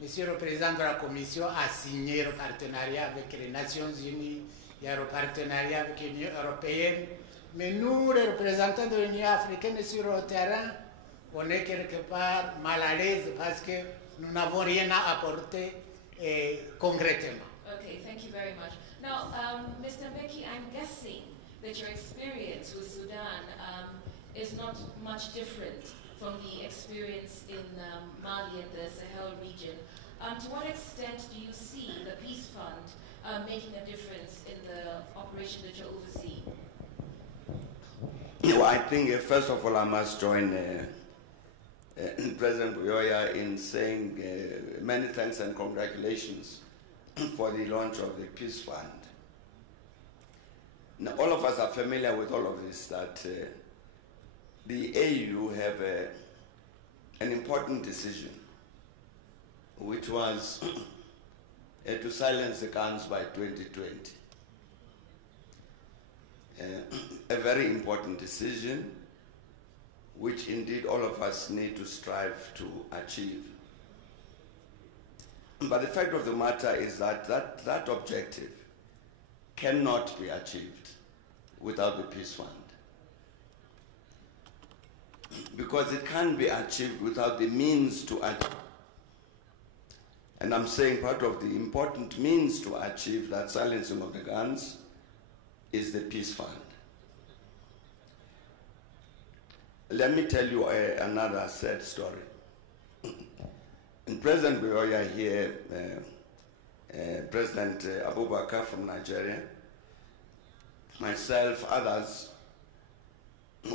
Monsieur le Président de la Commission a signé le partenariat avec les Nations Unies, il y a le partenariat avec l'Union européenne, mais nous, les représentants de l'Union africaine sur le terrain, on est quelque part mal à l'aise parce que nous n'avons rien à apporter concrètement. Okay, thank you very much. Now, Mr. Mbeki, I'm guessing that your experience with Sudan is not much different from the experience in Mali and the Sahel region. To what extent do you see the Peace Fund making a difference in the operation that you're overseeing? Well, I think first of all I must join President Buyoya in saying many thanks and congratulations for the launch of the Peace Fund. Now, all of us are familiar with all of this, that the AU have an important decision, which was to silence the guns by 2020. A very important decision, which indeed all of us need to strive to achieve. But the fact of the matter is that that objective cannot be achieved without the Peace Fund. Because it can't be achieved without the means to achieve. And I'm saying part of the important means to achieve that silencing of the guns is the Peace Fund. Let me tell you another sad story. President Buyoya here, President Abubakar from Nigeria, myself, others,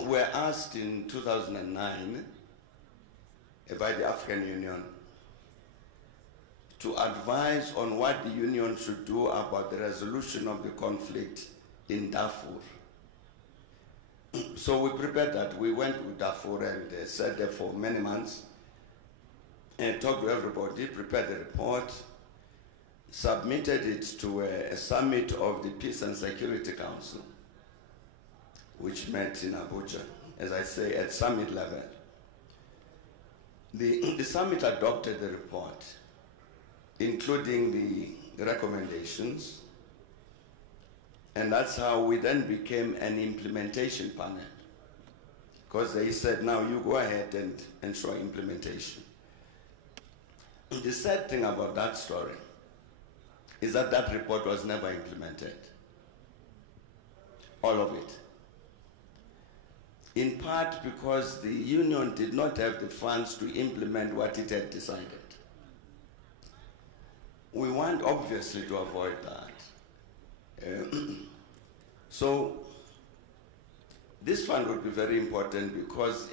were asked in 2009 by the African Union to advise on what the Union should do about the resolution of the conflict in Darfur. So we prepared that. We went to Darfur and sat there for many months and talked to everybody, prepared the report, submitted it to a summit of the Peace and Security Council, which met in Abuja, as I say, at summit level. The summit adopted the report, including the recommendations, and that's how we then became an implementation panel, because they said, now you go ahead and ensure implementation. The sad thing about that story is that that report was never implemented. All of it. In part because the Union did not have the funds to implement what it had decided. We want, obviously, to avoid that. So this fund would be very important because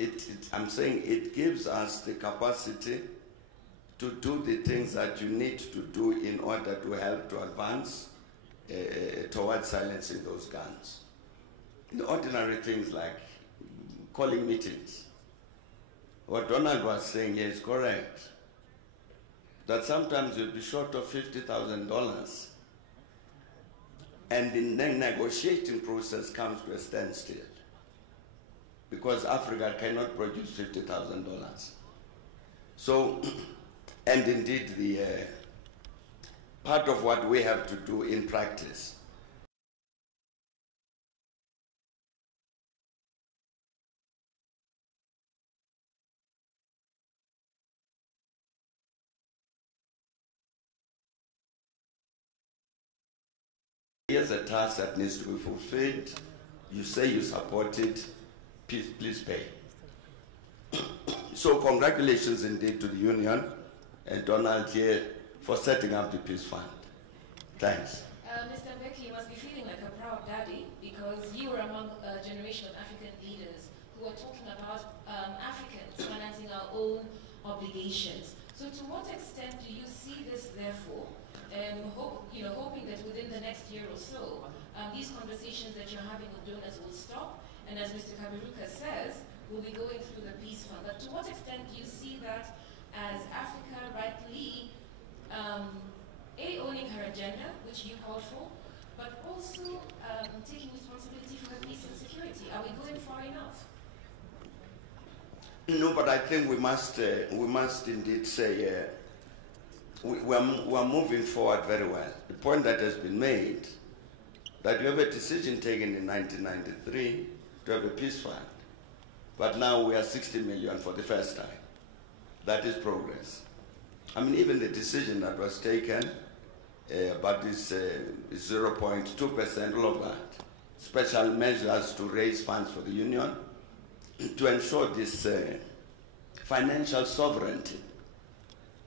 I'm saying it gives us the capacity to do the things that you need to do in order to help to advance towards silencing those guns. The ordinary things like calling meetings. What Donald was saying here is correct. That sometimes you'll be short of $50,000 and the negotiating process comes to a standstill because Africa cannot produce $50,000. So, and indeed part of what we have to do in practice. Here's a task that needs to be fulfilled. You say you support it, please pay. So congratulations indeed to the union and Donald here for setting up the Peace Fund. Thanks. Mr. Mbeki, you must be feeling like a proud daddy because you were among a generation of African leaders who are talking about Africans financing our own obligations. So to what extent do you see this, therefore, hoping that within the next year or so, these conversations that you're having with donors will stop, and as Mr. Kaberuka says, we'll be going through the Peace Fund. But to what extent do you see that as Africa rightly, owning her agenda, which you called for, but also taking responsibility for her peace and security? Are we going far enough? No, but I think we must indeed say we are moving forward very well. The point that has been made, that you have a decision taken in 1993 to have a peace fund, but now we are 60 million for the first time. That is progress. I mean, even the decision that was taken about this 0.2%, all of that, special measures to raise funds for the union, to ensure this financial sovereignty,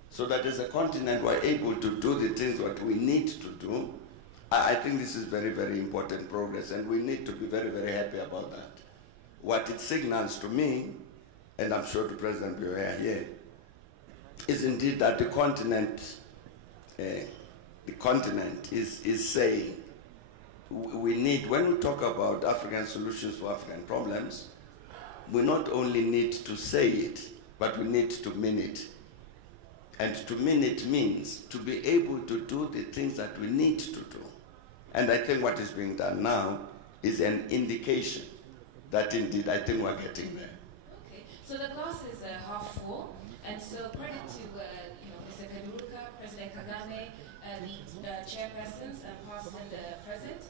so that as a continent we're able to do the things that we need to do. I think this is very, very important progress, and we need to be very, very happy about that. What it signals to me, and I'm sure to President Buea here, is indeed that the continent is saying we need, when we talk about African solutions for African problems, we not only need to say it, but we need to mean it. And to mean it means to be able to do the things that we need to do. And I think what is being done now is an indication that indeed I think we're getting there. Okay, so the glass is half full, and so credit to Mr. Kaberuka, President Kagame, the chairpersons, past and present.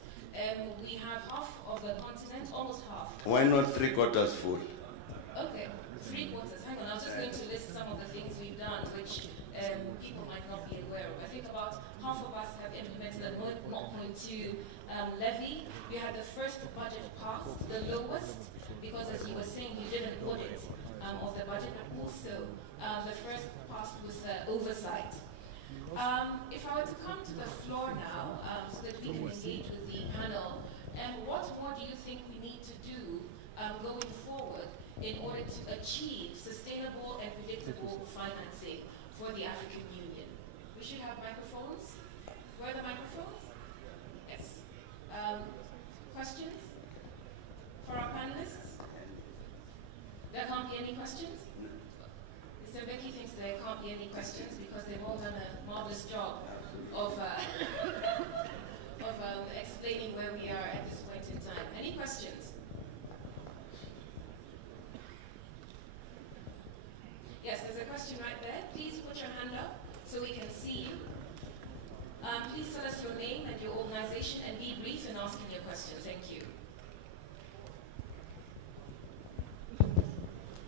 We have half of the continent, almost half. Why not 3/4 full? Okay, 3/4. Hang on, I was just going to list some of the things we've done, which people might not be aware of. I think about half of us have implemented a 0.2 levy. We had the first budget passed, the lowest, because as you were saying, you did an audit of the budget, but also the first passed was oversight. If I were to come to the floor now, so that we can engage with the panel, what more do you think we need to do going forward in order to achieve sustainable and predictable financing for the African Union? We should have microphones. Where are the microphones? Yes. Questions for our panelists? There can't be any questions? Mr. Mbeki thinks there can't be any questions because they've all done a marvelous job of explaining where we are at this point in time. Any questions? Yes, there's a question right there. Please put your hand up so we can see you. Please tell us your name and your organization and be brief in asking your question. Thank you.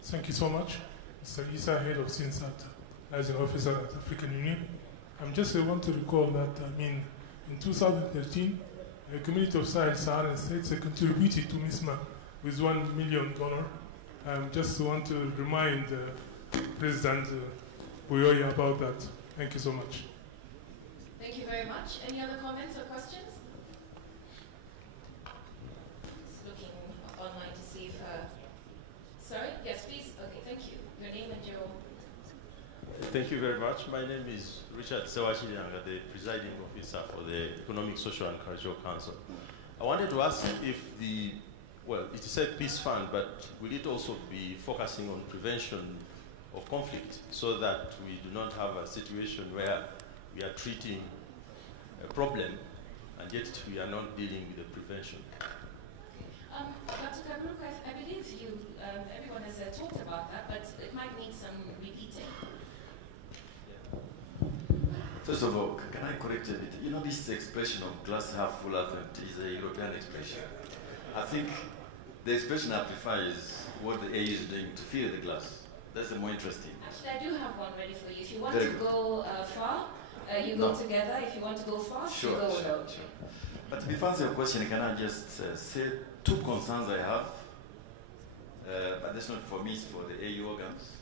Thank you so much. Mr. Issa, head of SINSAT, as an officer at the African Union. I just want to recall that, in 2013, a community of Saharan states contributed to MISMA with $1 million. Just want to remind President Buyoya about that. Thank you so much. Thank you very much. Any other comments or questions? Just looking online to see if... Sorry? Yes, please. Okay, thank you. Your name and your... Thank you very much. My name is Richard Sewachilianga, the presiding officer for the Economic, Social and Cultural Council. I wanted to ask if it said peace fund, but will it also be focusing on prevention of conflict so that we do not have a situation where we are treating a problem and yet we are not dealing with the prevention? Dr. Kaberuka, I believe everyone has talked about that, but it might need some repeating. So First of all, can I correct a bit? You know, this expression of glass half full, half empty is a European expression. I think the expression I prefer is what the AU is doing to fill the glass. That's the more interesting. Actually, I do have one ready for you. If you want Very to go far, you No. go together. If you want to go fast, you Sure, go sure, alone. sure. But before I answer your question, can I just say two concerns I have? But that's not for me, it's for the AU organs.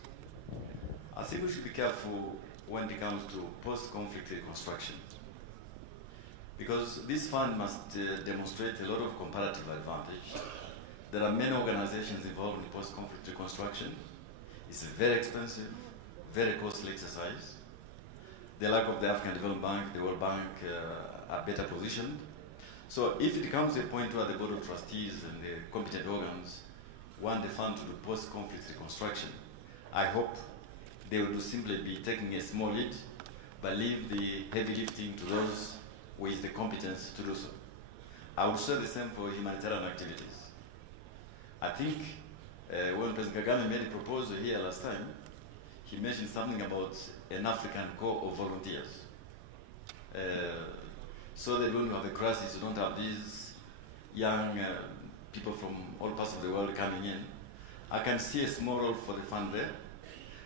I think we should be careful when it comes to post-conflict reconstruction. Because this fund must demonstrate a lot of comparative advantage. There are many organizations involved in post-conflict reconstruction. It's a very expensive, very costly exercise. The lack of the African Development Bank, the World Bank are better positioned. So if it comes to a point where the Board of Trustees and the competent organs want the fund to do post-conflict reconstruction, I hope they will simply be taking a small lead, but leave the heavy lifting to those with the competence to do so. I would say the same for humanitarian activities. I think when President Kagame made a proposal here last time, he mentioned something about an African Corps of Volunteers. So that when you have a crisis, you don't have these young people from all parts of the world coming in. I can see a small role for the fund there.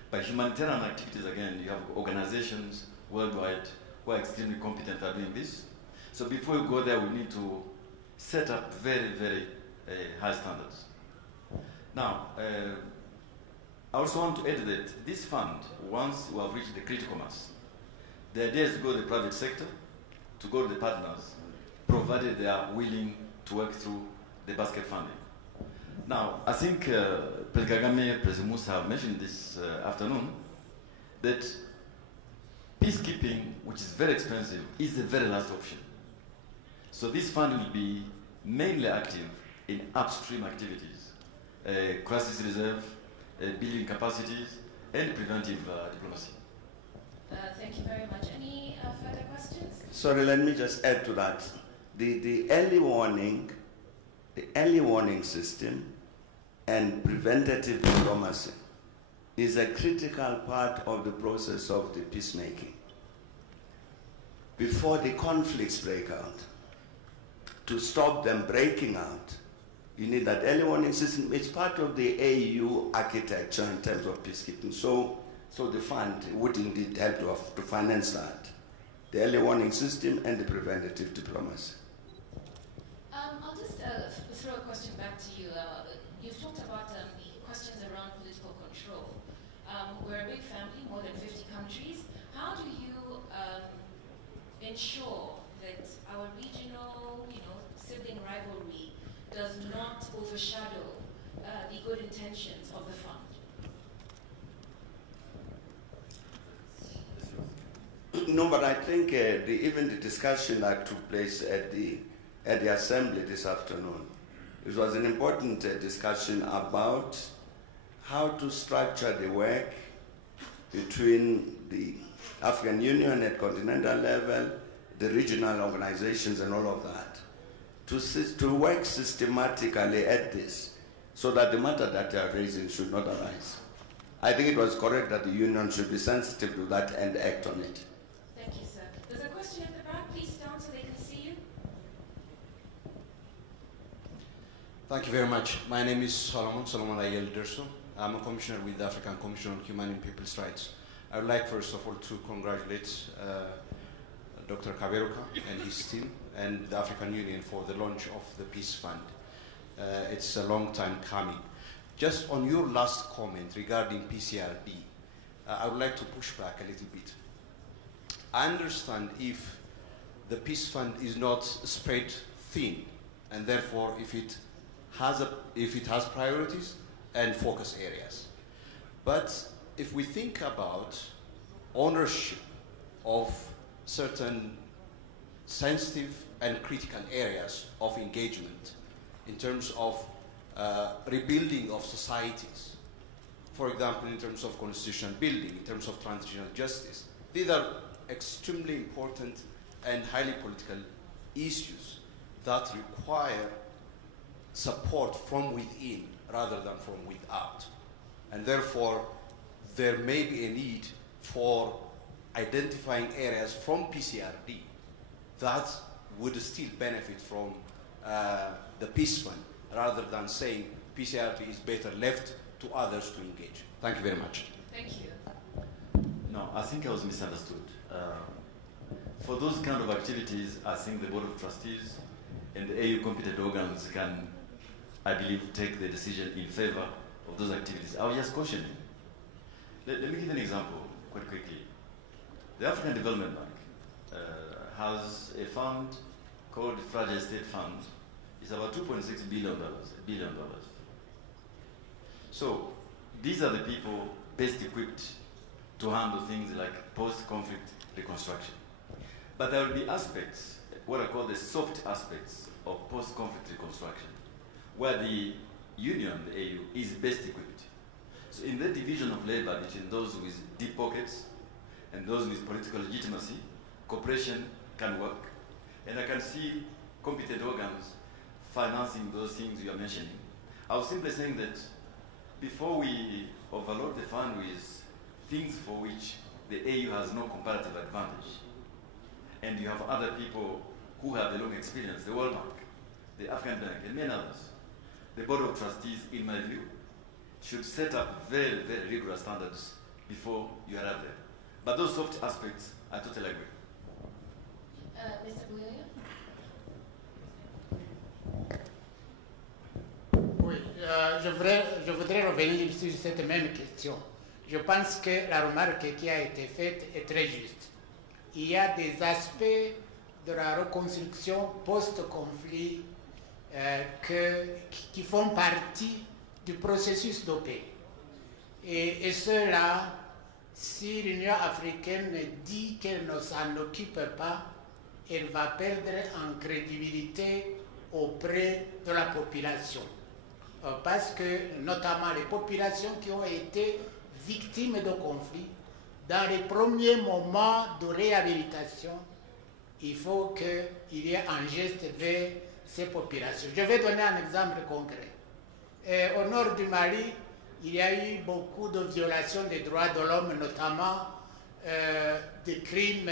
But humanitarian activities, again, you have organizations worldwide who are extremely competent at doing this. So before we go there, we need to set up very, very high standards. Now, I also want to add that this fund, once we have reached the critical mass, the idea is to go to the private sector, to go to the partners, provided they are willing to work through the basket funding. Now, I think President Kagame, President Musa have mentioned this afternoon, that peacekeeping, which is very expensive, is the very last option. So this fund will be mainly active in upstream activities, crisis reserve, building capacities, and preventive diplomacy. Thank you very much. Any further questions? Sorry, let me just add to that. The early warning system and preventative diplomacy is a critical part of the process of the peacemaking. Before the conflicts break out, to stop them breaking out, you need that early warning system. It's part of the AU architecture in terms of peacekeeping. So the fund would indeed help to finance that. The early warning system and the preventative diplomacy. I'll just throw a question back to you. You've talked about questions around political control. We're a big family, more than 50 countries. How do you ensure that our regional, sibling rivalry does not overshadow the good intentions of the fund? No, but I think even the discussion that took place at the assembly this afternoon, it was an important discussion about how to structure the work between the African Union at continental level, the regional organizations and all of that, to work systematically at this so that the matter that they are raising should not arise. I think it was correct that the Union should be sensitive to that and act on it. Thank you, sir. There's a question at the back. Please stand so they can see you. Thank you very much. My name is Solomon Ayel Derso. I'm a commissioner with the African Commission on Human and People's Rights. I would like, first of all, to congratulate Dr. Kaberuka and his team and the African Union for the launch of the Peace Fund. It's a long time coming. Just on your last comment regarding PCRD, I would like to push back a little bit. I understand if the Peace Fund is not spread thin, and therefore if it has priorities and focus areas. But if we think about ownership of certain sensitive and critical areas of engagement in terms of rebuilding of societies, for example, in terms of constitutional building, in terms of transitional justice, these are extremely important and highly political issues that require support from within rather than from without. And therefore, there may be a need for identifying areas from PCRD that would still benefit from the Peace Fund, rather than saying PCRD is better left to others to engage. Thank you very much. Thank you. No, I think I was misunderstood. For those kind of activities, I think the Board of Trustees and the AU competent organs can, I believe, take the decision in favor of those activities. I was just cautioning. Let me give an example quite quickly. The African Development Bank has a fund called the Fragile State Fund. It's about $2.6 billion. So these are the people best equipped to handle things like post-conflict reconstruction. But there will be aspects, what I call the soft aspects of post-conflict reconstruction, where the union, the AU, is best equipped. So in the division of labor between those with deep pockets and those with political legitimacy, cooperation can work. And I can see competent organs financing those things you are mentioning. I was simply saying that before we overload the fund with things for which the AU has no comparative advantage, and you have other people who have the long experience, the World Bank, the African Bank, and many others, the Board of Trustees, in my view, should set up very, very rigorous standards before you arrive there. But those soft aspects, I totally agree. Mr. Bouyoya? Oui, je voudrais revenir sur cette même question. Je pense que la remarque qui a été faite est très juste. Il y a des aspects de la reconstruction post-conflit qui font partie du processus de paix. Et cela, si l'Union africaine dit qu'elle ne s'en occupe pas, elle va perdre en crédibilité auprès de la population. Parce que, notamment les populations qui ont été victimes de conflits, dans les premiers moments de réhabilitation, il faut qu'il y ait un geste vers ces populations. Je vais donner un exemple concret. Au nord du Mali, il y a eu beaucoup de violations des droits de l'homme, notamment des crimes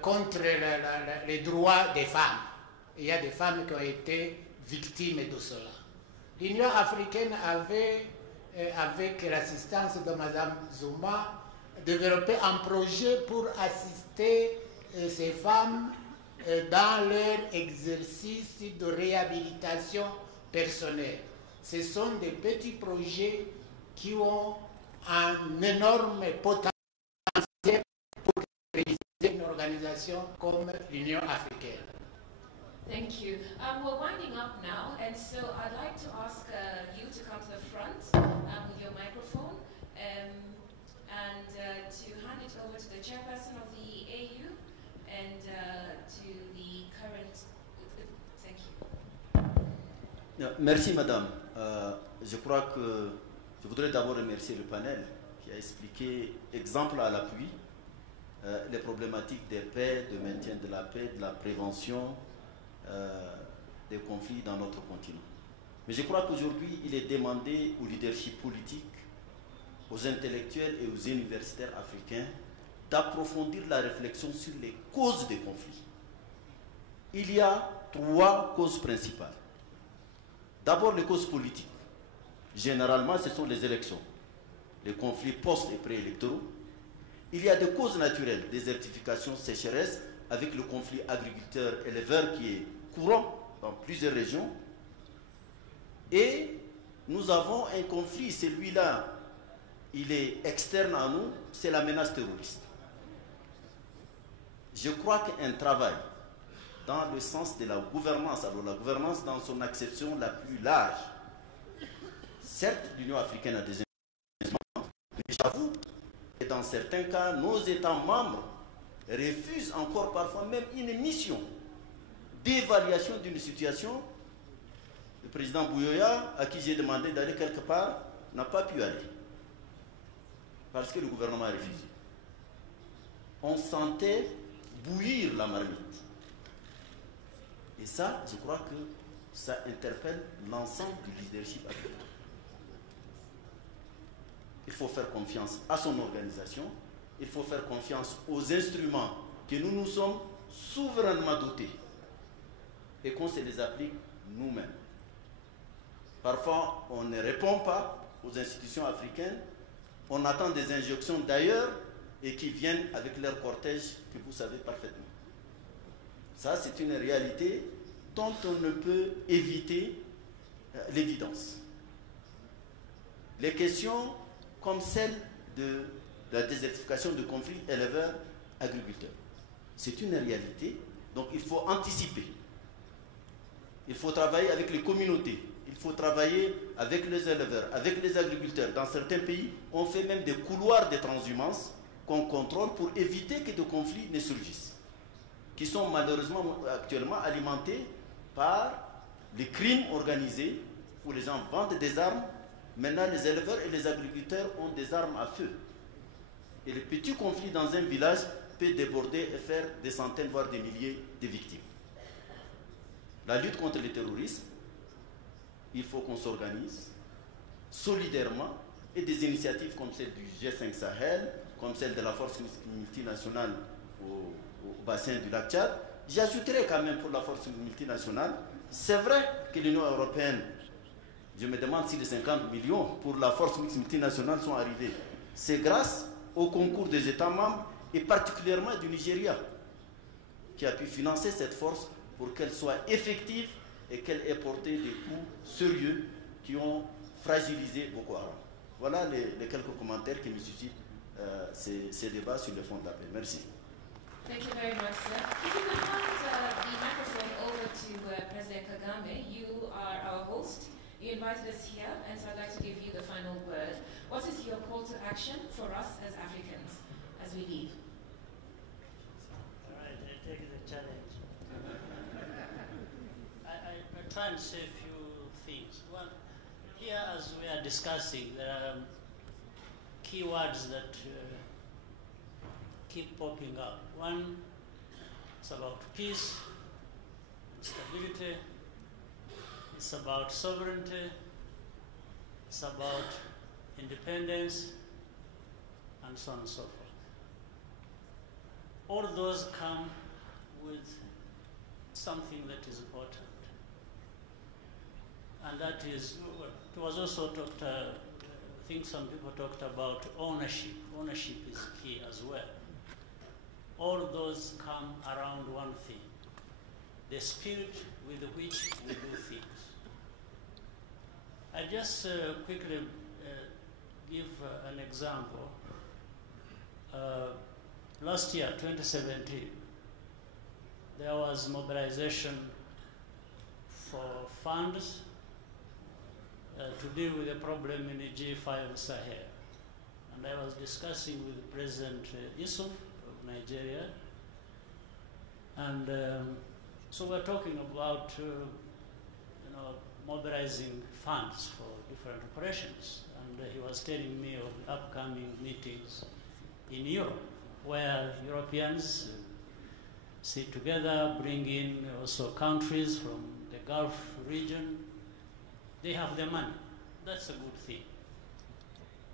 contre les droits des femmes. Il y a des femmes qui ont été victimes de cela. L'Union africaine avait, avec l'assistance de Mme Zuma, développé un projet pour assister ces femmes dans leur exercice de réhabilitation personnelle. Ce sont des petits projets qui ont un énorme potentiel pour réaliser une organisation comme l'Union africaine. Thank you. We're winding up now, and so I'd like to ask you to come to the front with your microphone and to hand it over to the chairperson of the AU and to the current. Thank you. Merci, madame. Je crois que je voudrais d'abord remercier le panel qui a expliqué, exemple à l'appui, les problématiques des paix, de maintien de la paix, de la prévention des conflits dans notre continent. Mais je crois qu'aujourd'hui, il est demandé au leadership politique, aux intellectuels et aux universitaires africains d'approfondir la réflexion sur les causes des conflits. Il y a 3 causes principales. D'abord, les causes politiques. Généralement, ce sont les élections, les conflits post- et préélectoraux. Il y a des causes naturelles, désertification, sécheresse, avec le conflit agriculteur-éleveur qui est courant dans plusieurs régions. Et nous avons un conflit, celui-là, il est externe à nous, c'est la menace terroriste. Je crois qu'un travail dans le sens de la gouvernance, alors la gouvernance dans son acception la plus large, certes l'Union africaine a des investissements, mais j'avoue que dans certains cas, nos États membres refusent encore parfois même une mission d'évaluation d'une situation. Le président Bouyoya, à qui j'ai demandé d'aller quelque part, n'a pas pu aller. Parce que le gouvernement a refusé. On sentait bouillir la marmite. Et ça, je crois que ça interpelle l'ensemble du leadership africain. il faut faire confiance à son organisation, il faut faire confiance aux instruments que nous nous sommes souverainement dotés et qu'on se les applique nous-mêmes. Parfois, on ne répond pas aux institutions africaines, on attend des injonctions d'ailleurs et qui viennent avec leur cortège que vous savez parfaitement. Ça, c'est une réalité dont on ne peut éviter l'évidence. Les questions comme celle de la désertification de conflits éleveurs-agriculteurs, c'est une réalité, donc il faut anticiper. Il faut travailler avec les communautés, il faut travailler avec les éleveurs, avec les agriculteurs. Dans certains pays, on fait même des couloirs de transhumance qu'on contrôle pour éviter que des conflits ne surgissent, qui sont malheureusement actuellement alimentés par les crimes organisés où les gens vendent des armes. Maintenant, les éleveurs et les agriculteurs ont des armes à feu. Et le petit conflit dans un village peut déborder et faire des centaines, voire des milliers de victimes. La lutte contre le terrorisme, il faut qu'on s'organise solidairement et des initiatives comme celle du G5 Sahel, comme celle de la force multinationale au bassin du lac Tchad. J'ajouterais quand même pour la force multinationale, c'est vrai que l'Union européenne, je me demande si les 50 millions pour la force multinationale sont arrivés. C'est grâce au concours des États membres et particulièrement du Nigeria qui a pu financer cette force pour qu'elle soit effective et qu'elle ait porté des coups sérieux qui ont fragilisé Boko Haram. Voilà les quelques commentaires qui me suscitent ces débats sur le fond de la paix. Merci. Thank you very much, sir. If you could hand the microphone over to President Kagame, you are our host. You invited us here, and so I'd like to give you the final word. What is your call to action for us as Africans as we leave? All right, I take the challenge. I try and say a few things. Well, here as we are discussing, there are key words that keep popping up. One, it's about peace, stability, it's about sovereignty, it's about independence, and so on and so forth. All those come with something that is important. And that is, it was also talked, I think some people talked about ownership. Ownership is key as well. All those come around one thing, the spirit with which we do things. I just quickly give an example. Last year, 2017, there was mobilization for funds to deal with the problem in the G5 Sahel. And I was discussing with President Yusuf of Nigeria. And so we're talking about mobilizing funds for different operations. And he was telling me of upcoming meetings in Europe, where Europeans sit together, bring in also countries from the Gulf region. They have the money. That's a good thing.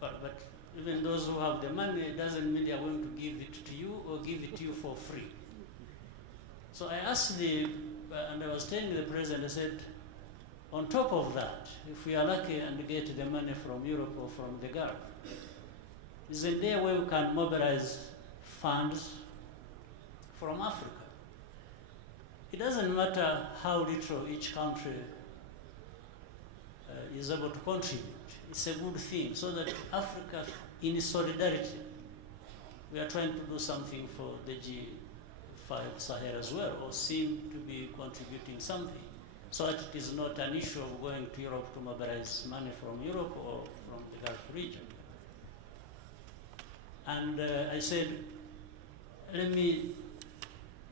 But even those who have the money, it doesn't mean they are going to give it to you or give it to you for free. So I asked and I was telling the president, I said, on top of that, if we are lucky and get the money from Europe or from the Gulf, isn't there a way we can mobilize funds from Africa? It doesn't matter how little each country is able to contribute. It's a good thing, so that Africa, in solidarity, we are trying to do something for the G5 Sahel as well, or seem to be contributing something, so that it is not an issue of going to Europe to mobilize money from Europe or from the Gulf region. And I said, let me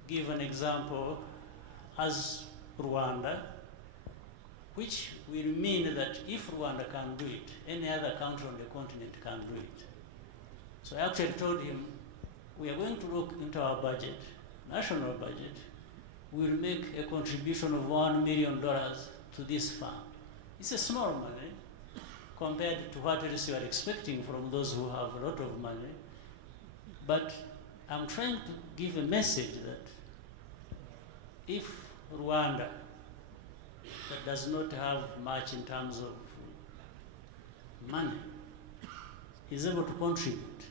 give an example as Rwanda, which will mean that if Rwanda can do it, any other country on the continent can do it. So I actually told him, we are going to look into our budget, national budget. We'll make a contribution of $1 million to this fund. It's a small money, compared to what else you are expecting from those who have a lot of money. But I'm trying to give a message that if Rwanda, that does not have much in terms of money, is able to contribute,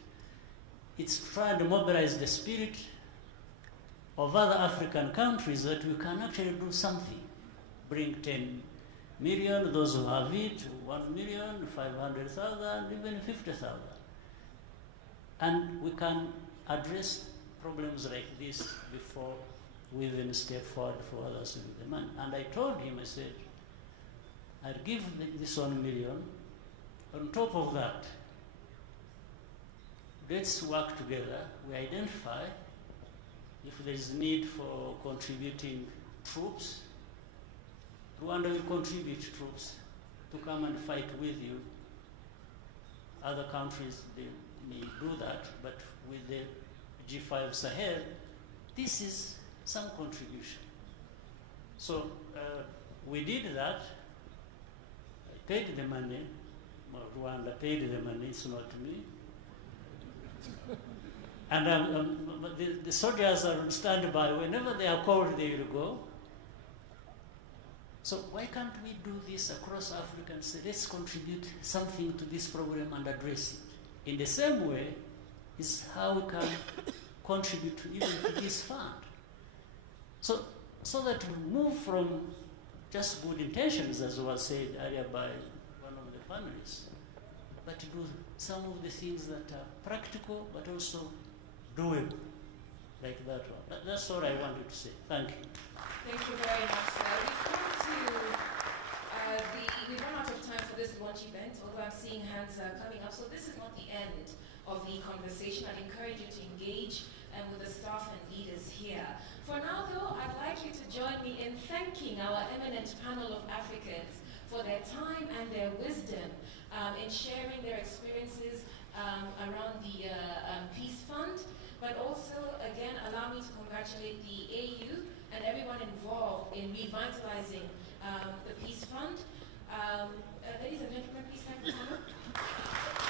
it's trying to mobilize the spirit of other African countries that we can actually do something. Bring 10 million, those who have it, 1 million, 500,000, even 50,000. And we can address problems like this before we then step forward for others with the money. And I told him, I said, I'll give this 1 million. On top of that, let's work together. We identify if there is need for contributing troops. Rwanda will contribute troops to come and fight with you. Other countries, they may do that, but with the G5 Sahel, this is some contribution. So we did that. I paid the money. Well, Rwanda paid the money, it's not me. And the soldiers are on standby. Whenever they are called, they will go. So why can't we do this across Africa and say, let's contribute something to this program and address it? In the same way is how we can contribute even to this fund. So that we move from just good intentions, as was said earlier by one of the panelists, but to do some of the things that are practical but also doable, like that one. That's all I wanted to say. Thank you. Thank you very much, sir. We've run out of time for this launch event, although I'm seeing hands coming up. So this is not the end of the conversation. I'd encourage you to engage with the staff and leaders here. For now, though, I'd like you to join me in thanking our eminent panel of Africans for their time and their wisdom in sharing their experiences around the Peace Fund. But also, again, allow me to congratulate the AU and everyone involved in revitalizing the Peace Fund. Ladies and gentlemen, please stand for